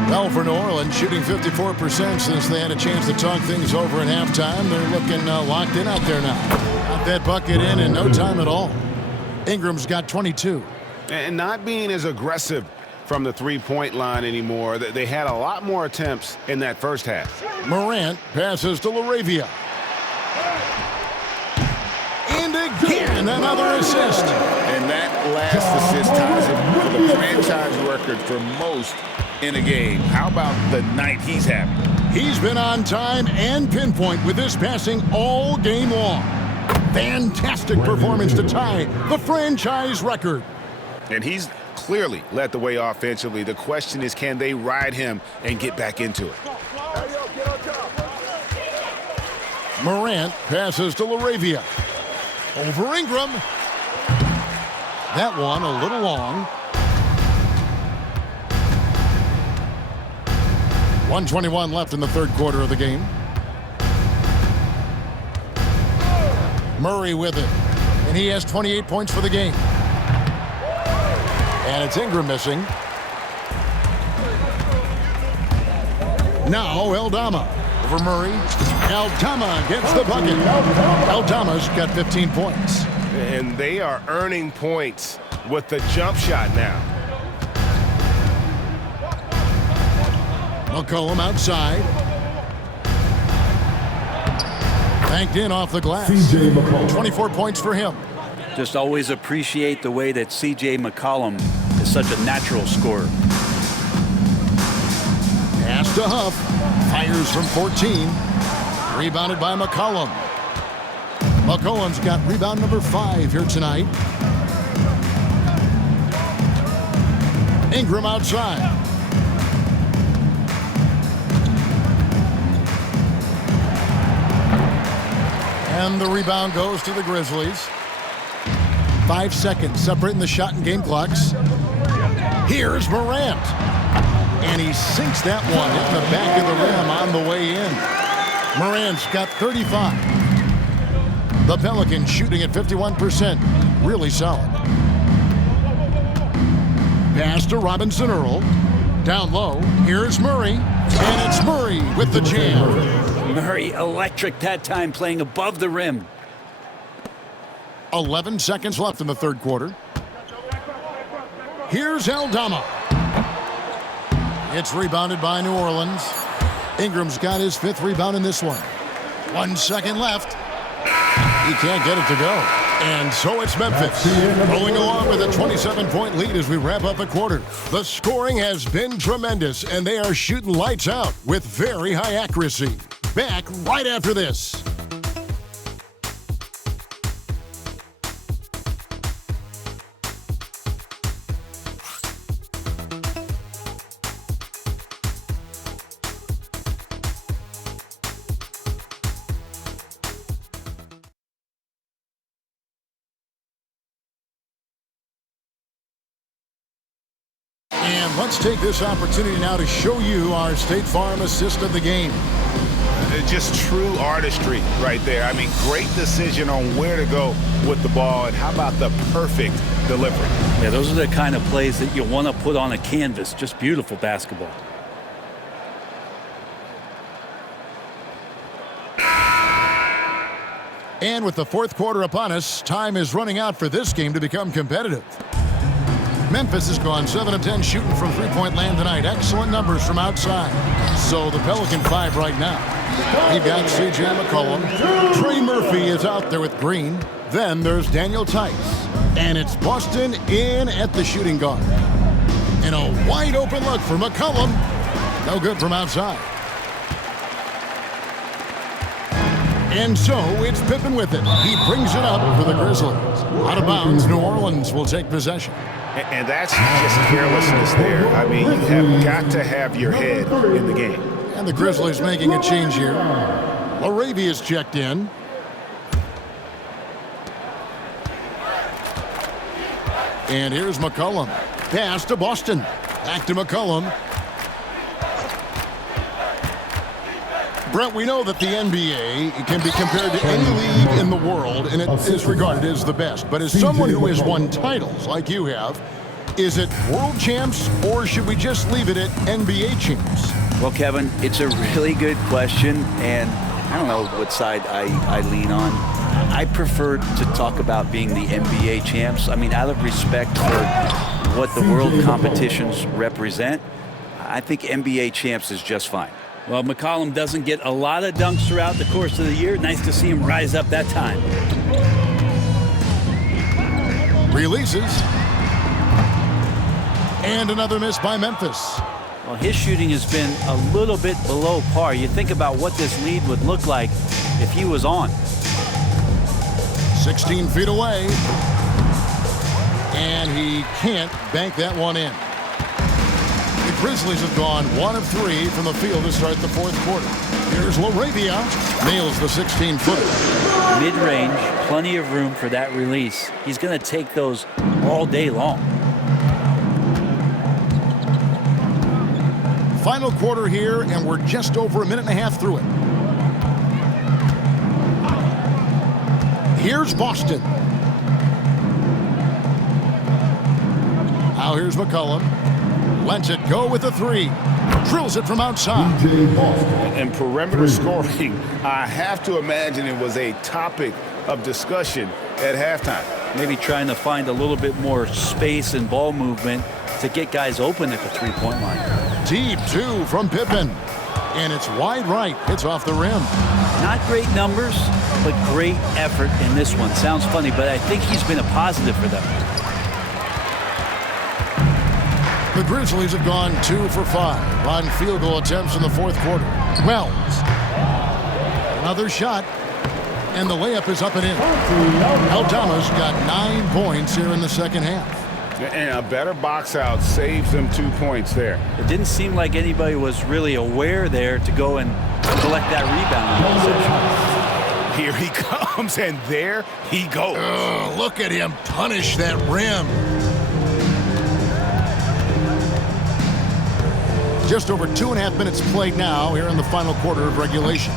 Well, for New Orleans, shooting 54% since they had a chance to talk things over at halftime. They're looking locked in out there now. Got that bucket in no time at all. Ingram's got 22. And not being as aggressive from the three-point line anymore. They had a lot more attempts in that first half. Morant passes to LaRavia. And again, another assist. And that last assist ties him for the franchise record for most in a game. How about the night he's having? He's been on time and pinpoint with his passing all game long. Fantastic performance to tie the franchise record. And he's clearly led the way offensively. The question is, can they ride him and get back into it? Morant passes to LaRavia. Over Ingram. That one a little long. 1:21 left in the third quarter of the game. Murray with it. And he has 28 points for the game. And it's Ingram missing. Now Aldama over Murray. Aldama gets the bucket. Aldama's got 15 points. And they are earning points with the jump shot now. McCollum outside. Banked in off the glass. 24 points for him. Just always appreciate the way that C.J. McCollum is such a natural scorer. Pass to Huff. Fires from 14. Rebounded by McCollum. McCollum's got rebound number 5 here tonight. Ingram outside. And the rebound goes to the Grizzlies. 5 seconds separating the shot and game clocks. Here's Morant. And he sinks that one in the back of the rim on the way in. Morant's got 35. The Pelicans shooting at 51%. Really solid. Pass to Robinson Earl. Down low. Here's Murray. And it's Murray with the jam. Murray electric that time, playing above the rim. 11 seconds left in the third quarter. Here's Aldama. It's rebounded by New Orleans. Ingram's got his 5th rebound in this one. 1 second left. He can't get it to go. And so it's Memphis rolling along with a 27-point lead as we wrap up the quarter. The scoring has been tremendous, and they are shooting lights out with very high accuracy. Back right after this. And let's take this opportunity now to show you our State Farm assist of the game. Just true artistry right there. I mean, great decision on where to go with the ball, and how about the perfect delivery? Yeah, those are the kind of plays that you want to put on a canvas. Just beautiful basketball. And with the fourth quarter upon us, time is running out for this game to become competitive. Memphis has gone 7 of 10 shooting from three-point land tonight. Excellent numbers from outside. So the Pelican 5 right now. You've got C.J. McCollum. Trey Murphy is out there with Green. Then there's Daniel Tice. And it's Boston in at the shooting guard. And a wide open look for McCollum. No good from outside. And so it's Pippen with it. He brings it up for the Grizzlies. Out of bounds, New Orleans will take possession. And that's just carelessness there. I mean, you have got to have your head in the game. And the Grizzlies making a change here. Laravia's checked in. And here's McCollum. Pass to Boston. Back to McCollum. Brett, we know that the NBA can be compared to any league in the world, and it is regarded as the best. But as someone who has won titles like you have, is it world champs, or should we just leave it at NBA champs? Well, Kevin, it's a really good question, and I don't know what side I lean on. I prefer to talk about being the NBA champs. I mean, out of respect for what the world competitions represent, I think NBA champs is just fine. Well, McCollum doesn't get a lot of dunks throughout the course of the year. Nice to see him rise up that time. Releases. And another miss by Memphis. Well, his shooting has been a little bit below par. You think about what this lead would look like if he was on. 16 feet away. And he can't bank that one in. The Grizzlies have gone 1 of 3 from the field to start the fourth quarter. Here's Laravia. Nails the 16-footer. Mid-range, plenty of room for that release. He's going to take those all day long. Final quarter here, and we're just over a minute and a half through it. Here's Boston. Now here's McCollum. Lets it go with a 3. Drills it from outside. And perimeter scoring, I have to imagine it was a topic of discussion at halftime. Maybe trying to find a little bit more space and ball movement to get guys open at the three-point line. Deep 2 from Pippen. And it's wide right. It's off the rim. Not great numbers, but great effort in this one. Sounds funny, but I think he's been a positive for them. The Grizzlies have gone 2 for 5 on field goal attempts in the fourth quarter. Wells. Another shot. And the layup is up and in. Aldama's got 9 points here in the second half. And a better box out saves them 2 points there. It didn't seem like anybody was really aware there to go and collect that rebound in possession. Here he comes, and there he goes. Look at him punish that rim. Just over 2.5 minutes played now here in the final quarter of regulation.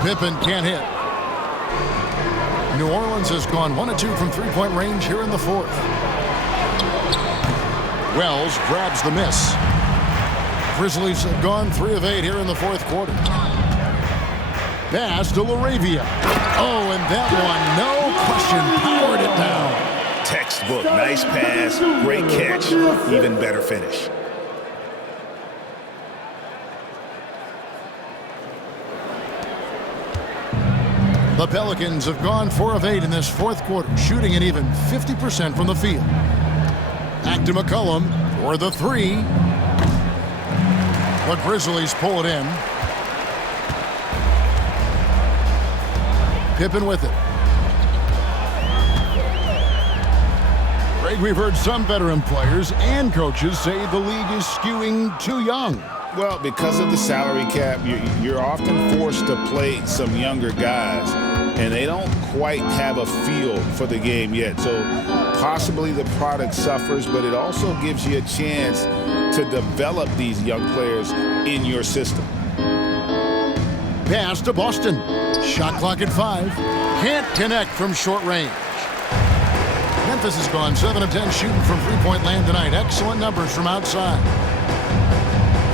Pippen can't hit. New Orleans has gone 1 of 2 from three-point range here in the fourth. Wells grabs the miss. Grizzlies have gone 3 of 8 here in the fourth quarter. Pass to Laravia. Oh, and that one, no question, powered it down. Textbook, nice pass, great catch, even better finish. The Pelicans have gone 4 of 8 in this fourth quarter, shooting an even 50% from the field. Back to McCollum for the 3. The Grizzlies pull it in. Pippen with it. Greg, we've heard some veteran players and coaches say the league is skewing too young. Well, because of the salary cap, you're often forced to play some younger guys, and they don't quite have a feel for the game yet. So possibly the product suffers, but it also gives you a chance to develop these young players in your system. Pass to Boston. Shot clock at 5. Can't connect from short range. Memphis has gone 7 of 10 shooting from three-point land tonight. Excellent numbers from outside.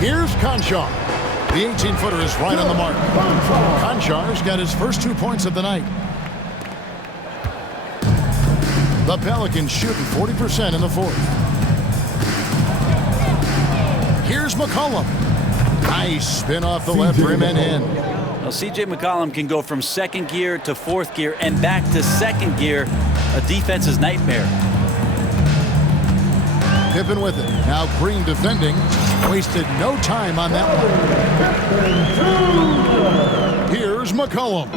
Here's Conchar. The 18-footer is right on the mark. Conchar's got his first 2 points of the night. The Pelicans shooting 40% in the fourth. Here's McCollum. Nice spin off the left rim and in. Well, C.J. McCollum can go from second gear to fourth gear and back to second gear. A defense's nightmare. Pippen with it. Now Green defending. Wasted no time on that one. Here's McCollum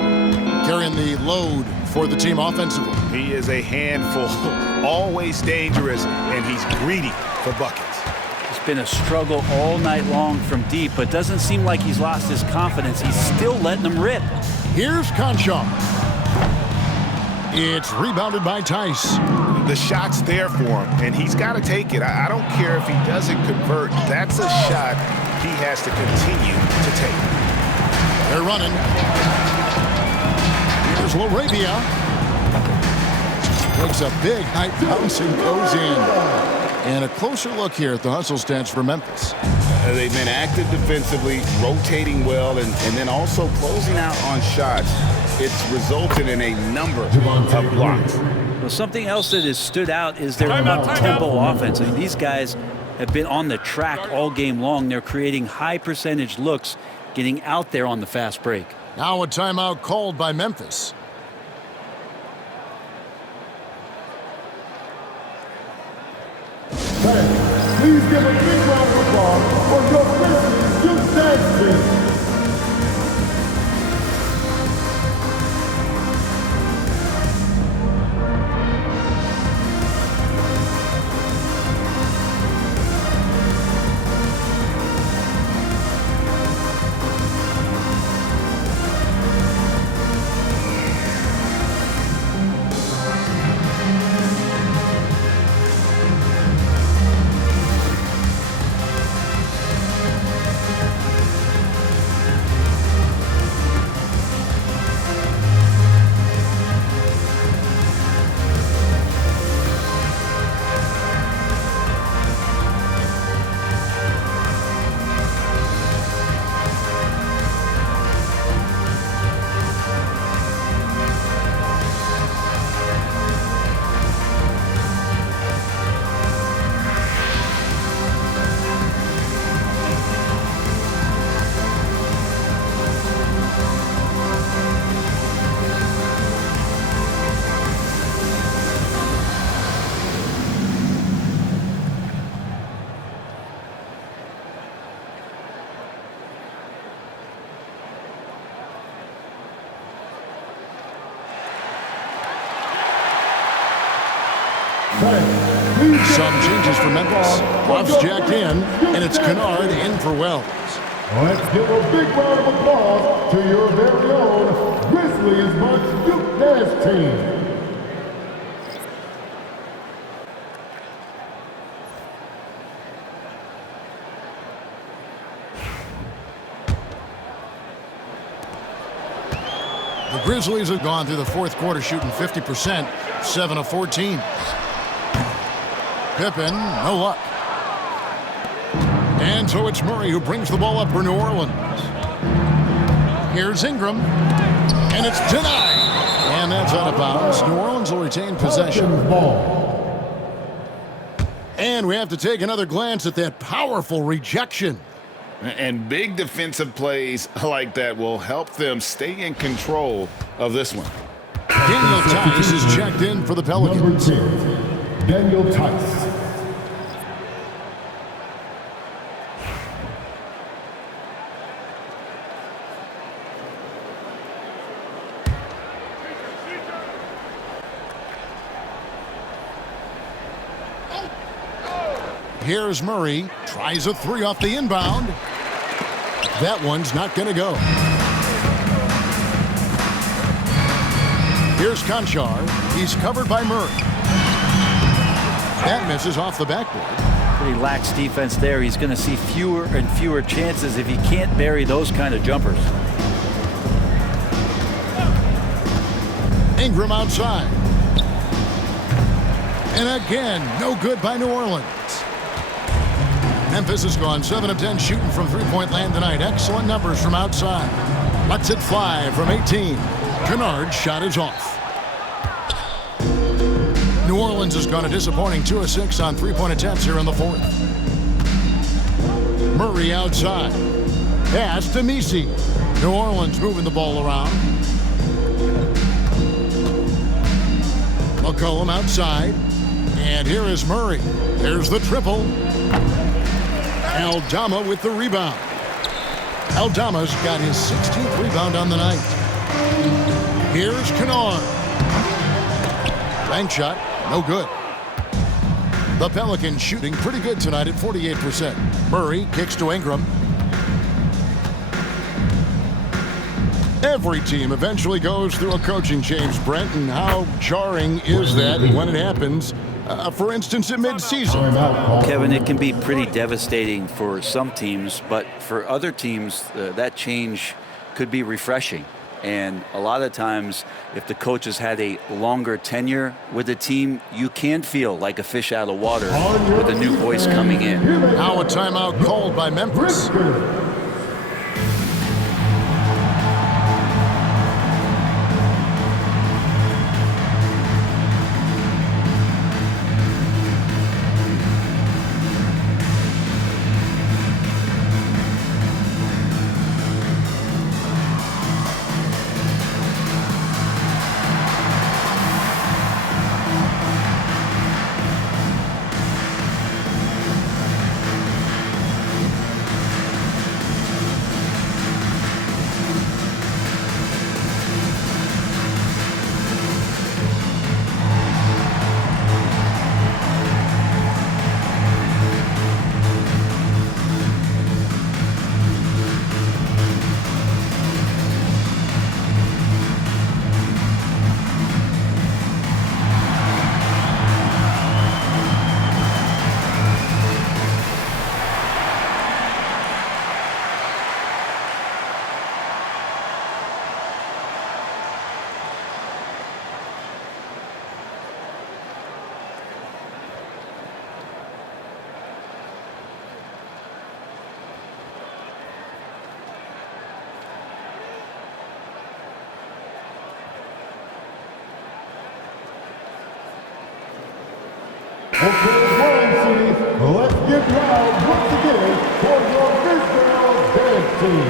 carrying the load for the team offensively. He is a handful, always dangerous, and he's greedy for buckets. It's been a struggle all night long from deep, but doesn't seem like he's lost his confidence. He's still letting them rip. Here's Conchar. It's rebounded by Tice. The shot's there for him, and he's got to take it. I don't care if he doesn't convert. That's a shot he has to continue to take. They're running. Here's LaRavia. Takes a big high bounce and goes in. And a closer look here at the hustle stats for Memphis. They've been active defensively, rotating well, and then also closing out on shots. It's resulted in a number of blocks. Well, something else that has stood out is their tempo offense. I mean, these guys have been on the track all game long. They're creating high percentage looks, getting out there on the fast break. Now a timeout called by Memphis. Please give a big round of applause for your Grizzlies Gymnastics team. Some changes for Memphis. Buffs jacked in, and it's Kennard in for Wells. Let's give a big round of applause to your very own Grizzlies Gymnastics team. The Grizzlies have gone through the fourth quarter shooting 50%, 7 of 14. Pippen, no luck. And so it's Murray who brings the ball up for New Orleans. Here's Ingram, and it's denied. And that's out of bounds. New Orleans will retain possession. And we have to take another glance at that powerful rejection. And big defensive plays like that will help them stay in control of this one. Daniel Tice is checked in for the Pelicans. Number 10, Daniel Tice. Here's Murray, tries a three off the inbound. That one's not going to go. Here's Conchar. He's covered by Murray. That misses off the backboard. Pretty lax defense there. He's going to see fewer and fewer chances if he can't bury those kind of jumpers. Ingram outside. And again, no good by New Orleans. Memphis has gone 7 of 10 shooting from three-point land tonight. Excellent numbers from outside. Lets it fly from 18. Kennard's shot is off. New Orleans has gone a disappointing 2 of 6 on three-point attempts here in the fourth. Murray outside. Pass to Messi. New Orleans moving the ball around. McCollum outside. And here is Murray. There's the triple. Aldama with the rebound. Aldama's got his 16th rebound on the night. Here's Kennard. Bank shot, no good. The Pelicans shooting pretty good tonight at 48%. Murray kicks to Ingram. Every team eventually goes through a coaching change, Brent, and how jarring is that when it happens, for instance, in midseason? Kevin, it can be pretty devastating for some teams, but for other teams, that change could be refreshing. And a lot of times, if the coach has had a longer tenure with the team, you can feel like a fish out of water with a new voice coming in. Now a timeout called by Memphis. Okay, City, let's get loud once again for your Israel dance team.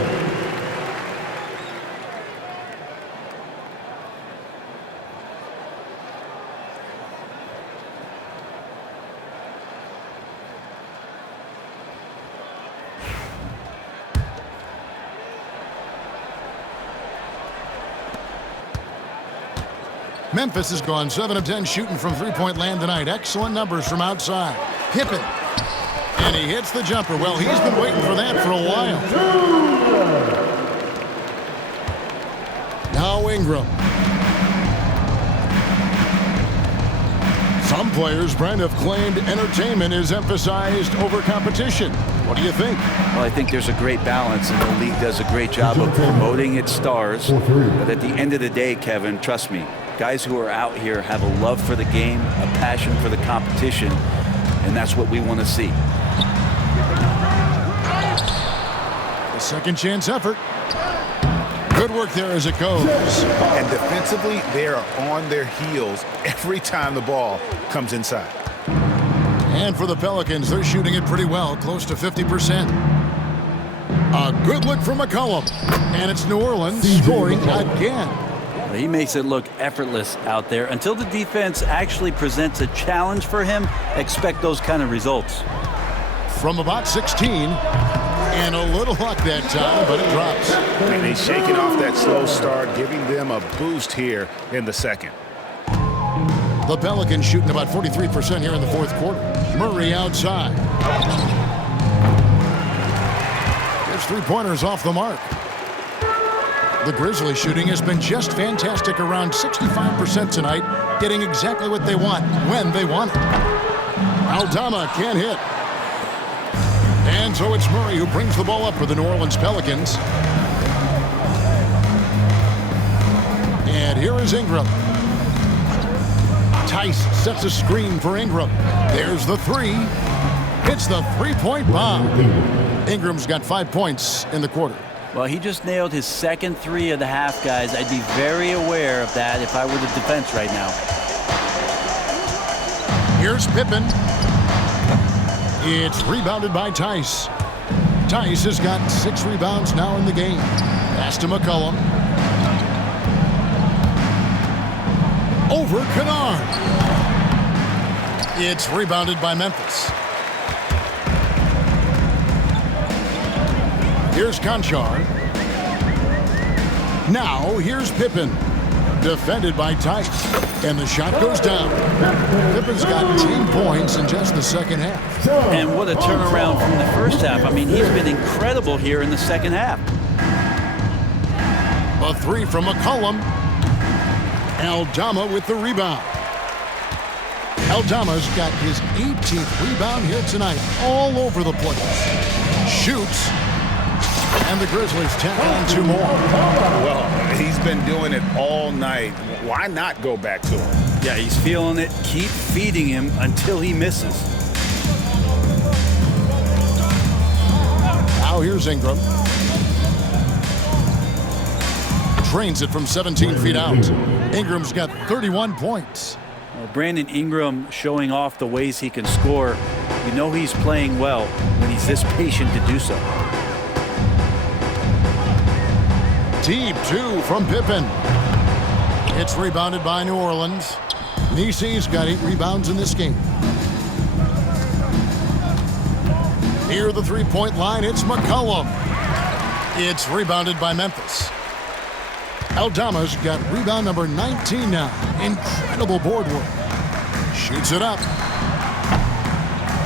Memphis has gone 7 of 10 shooting from three-point land tonight. Excellent numbers from outside. Pippen. And he hits the jumper. Well, he's been waiting for that for a while. Now Ingram. Some players, Brent, have claimed entertainment is emphasized over competition. What do you think? Well, I think there's a great balance, and the league does a great job of promoting its stars. But at the end of the day, Kevin, trust me, guys who are out here have a love for the game, a passion for the competition, and that's what we want to see. A second chance effort. Good work there as it goes. And defensively, they are on their heels every time the ball comes inside. And for the Pelicans, they're shooting it pretty well, close to 50%. A good look from McCollum. And it's New Orleans scoring again. He makes it look effortless out there. Until the defense actually presents a challenge for him, expect those kind of results. From about 16, and a little luck that time, but it drops. And he's shaking off that slow start, giving them a boost here in the second. The Pelicans shooting about 43% here in the fourth quarter. Murray outside. There's three-pointers off the mark. The Grizzlies shooting has been just fantastic, around 65% tonight, getting exactly what they want when they want it. Aldama can't hit. And so it's Murray who brings the ball up for the New Orleans Pelicans. And here is Ingram. Tice sets a screen for Ingram. There's the three. It's the three-point bomb. Ingram's got 5 points in the quarter. Well, he just nailed his second three of the half, guys. I'd be very aware of that if I were the defense right now. Here's Pippen. It's rebounded by Tice. Tice has got 6 rebounds now in the game. Pass to McCollum. Over Kennard. It's rebounded by Memphis. Here's Conchar. Now here's Pippen. Defended by Tice. And the shot goes down. Pippen's got 10 points in just the second half. And what a turnaround from the first half. I mean, he's been incredible here in the second half. A three from McCollum. Aldama with the rebound. Aldama's got his 18th rebound here tonight. All over the place. Shoots. And the Grizzlies tack on 2 more. Well, he's been doing it all night. Why not go back to him? Yeah, he's feeling it. Keep feeding him until he misses. Now here's Ingram. Drains it from 17 feet out. Ingram's got 31 points. Well, Brandon Ingram showing off the ways he can score. You know he's playing well when he's this patient to do so. Deep 2 from Pippen. It's rebounded by New Orleans. Nisi's got 8 rebounds in this game. Near the three-point line, it's McCollum. It's rebounded by Memphis. Aldama's got rebound number 19 now. Incredible board work. Shoots it up.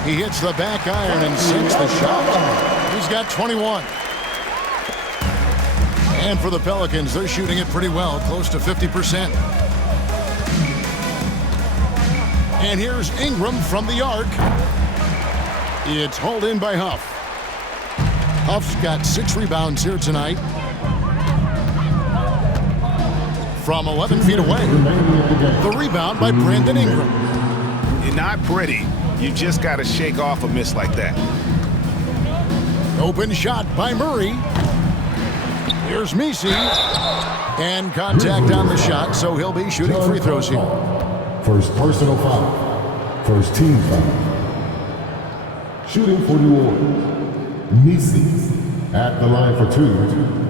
He hits the back iron and sinks the shot. He's got 21. And for the Pelicans, they're shooting it pretty well, close to 50%. And here's Ingram from the arc. It's hauled in by Huff. Huff's got 6 rebounds here tonight. From 11 feet away. The rebound by Brandon Ingram. You're not pretty. You just got to shake off a miss like that. Open shot by Murray. Here's Misi. And contact on the shot, so he'll be shooting free throws here. First personal foul. First team foul. Shooting for New Orleans. Misi at the line for 2.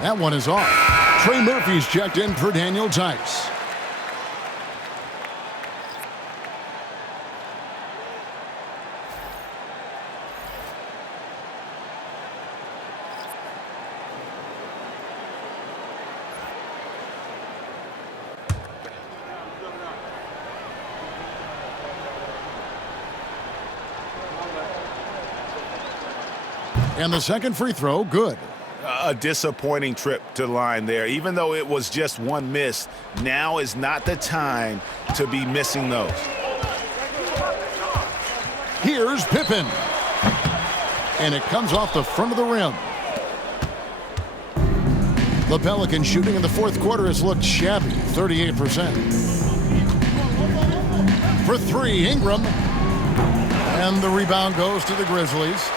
That one is off. Trey Murphy's checked in for Daniel Tice. And the second free throw, good. A disappointing trip to the line there. Even though it was just one miss, now is not the time to be missing those. Here's Pippen. And it comes off the front of the rim. The Pelicans shooting in the fourth quarter has looked shabby, 38%. For 3, Ingram. And the rebound goes to the Grizzlies.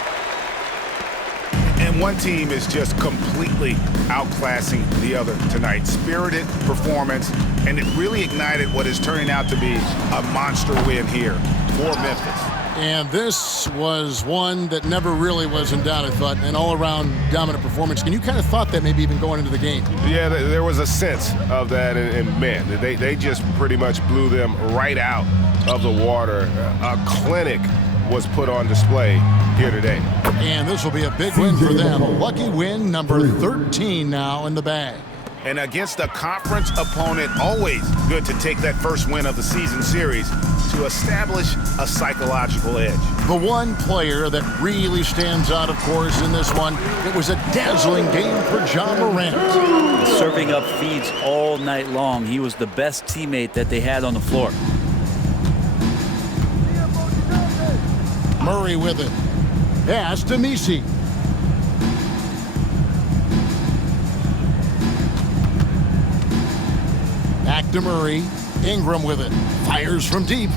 And one team is just completely outclassing the other tonight. Spirited performance, and it really ignited what is turning out to be a monster win here for Memphis. And this was one that never really was in doubt, I thought, an all-around dominant performance. And you kind of thought that maybe even going into the game. Yeah, there was a sense of that, and man, they just pretty much blew them right out of the water. A clinic was put on display here today. And this will be a big win for them. A lucky win, number 13 now in the bag. And against a conference opponent, always good to take that first win of the season series to establish a psychological edge. The one player that really stands out, of course, in this one, it was a dazzling game for John Morant. Serving up feeds all night long. He was the best teammate that they had on the floor. Murray with it. Pass to Misi. Back to Murray. Ingram with it. Fires from deep.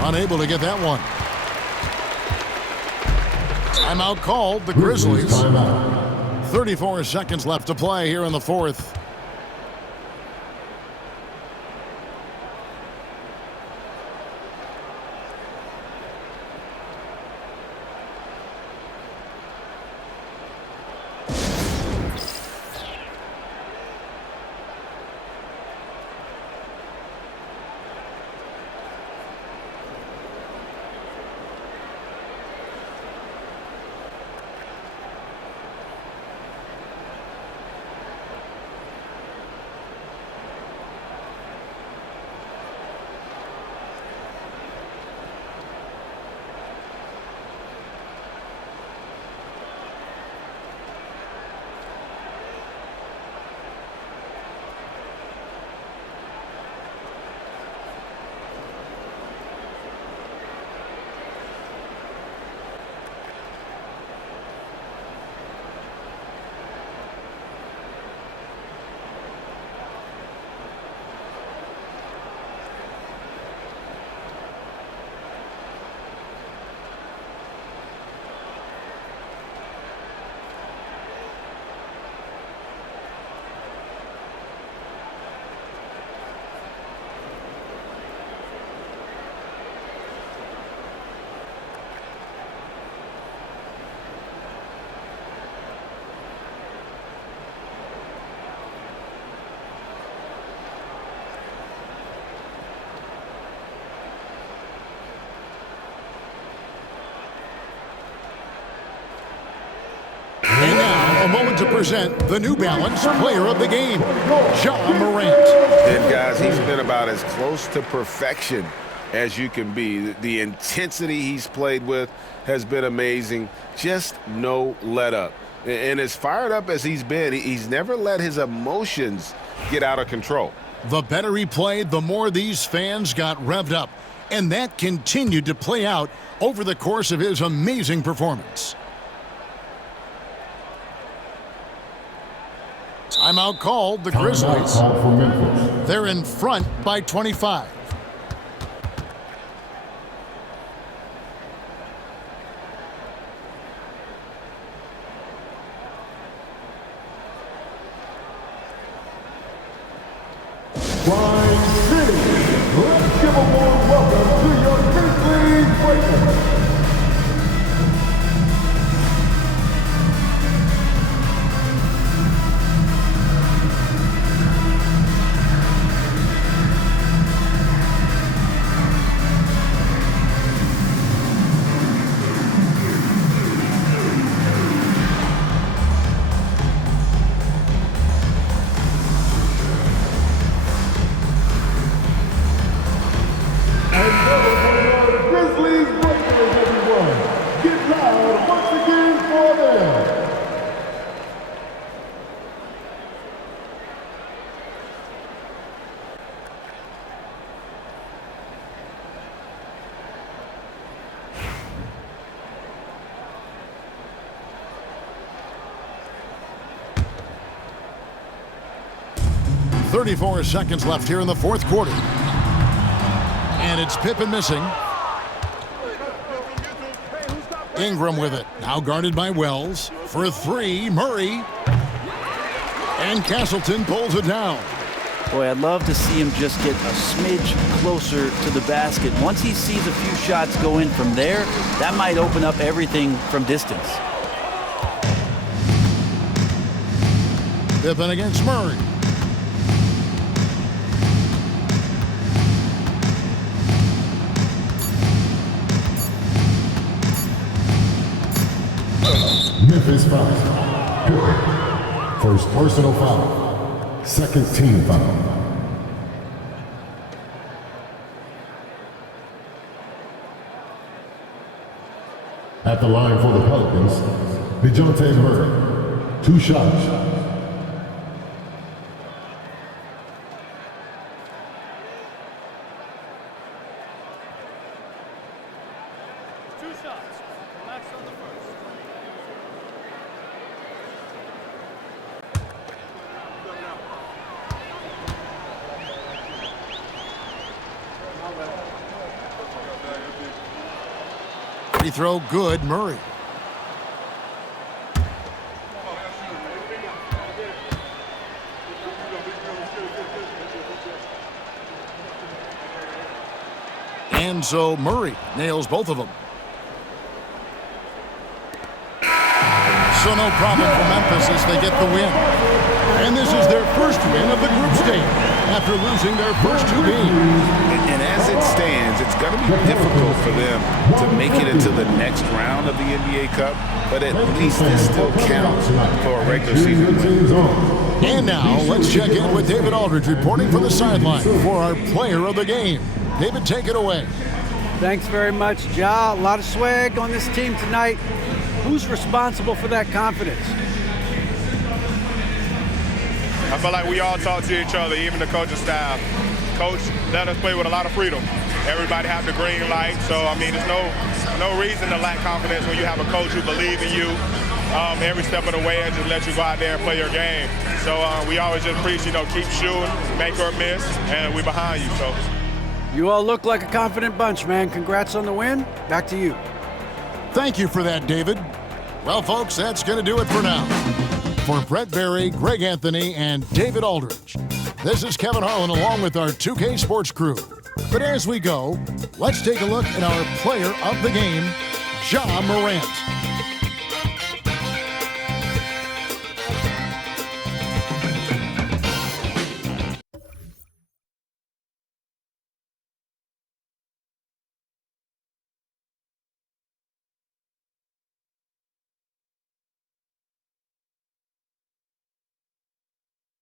Unable to get that one. Timeout called. The Grizzlies. 34 seconds left to play here in the fourth. And now, a moment to present the New Balance Player of the Game, Ja Morant. And guys, he's been about as close to perfection as you can be. The intensity he's played with has been amazing. Just no let up. And as fired up as he's been, he's never let his emotions get out of control. The better he played, the more these fans got revved up. And that continued to play out over the course of his amazing performance. Timeout called, the Grizzlies. They're in front by 25. Prime City, let's give a warm welcome to your Grizzlies Breakers. .34 seconds left here in the fourth quarter. And it's Pippen missing. Ingram with it. Now guarded by Wells. For three, Murray. And Castleton pulls it down. Boy, I'd love to see him just get a smidge closer to the basket. Once he sees a few shots go in from there, that might open up everything from distance. Pippen against Murray. Memphis foul. First personal foul. Second team foul. At the line for the Pelicans, DeJounte Murray. 2 shots. Free throw good, Murray. and so Murray nails both of them. So no problem for Memphis as they get the win. And this is their first win of the group stage after losing their first two games. And as it stands, it's going to be difficult for them to make it into the next round of the NBA Cup, but at least this still counts for a regular season win. And now let's check in with David Aldridge reporting from the sideline for our player of the game. David, take it away. Thanks very much, Ja. A lot of swag on this team tonight. Who's responsible for that confidence? I feel like we all talk to each other, even the coaching staff. Coach let us play with a lot of freedom. Everybody have the green light, so I mean, there's no reason to lack confidence when you have a coach who believes in you every step of the way and just let you go out there and play your game. So we always just preach, keep shooting, make or miss, and we're behind you. So you all look like a confident bunch, man. Congrats on the win. Back to you. Thank you for that, David. Well, folks, that's going to do it for now. For Brett Berry, Greg Anthony, and David Aldridge, this is Kevin Harlan along with our 2K Sports crew. But as we go, let's take a look at our player of the game, Ja Morant.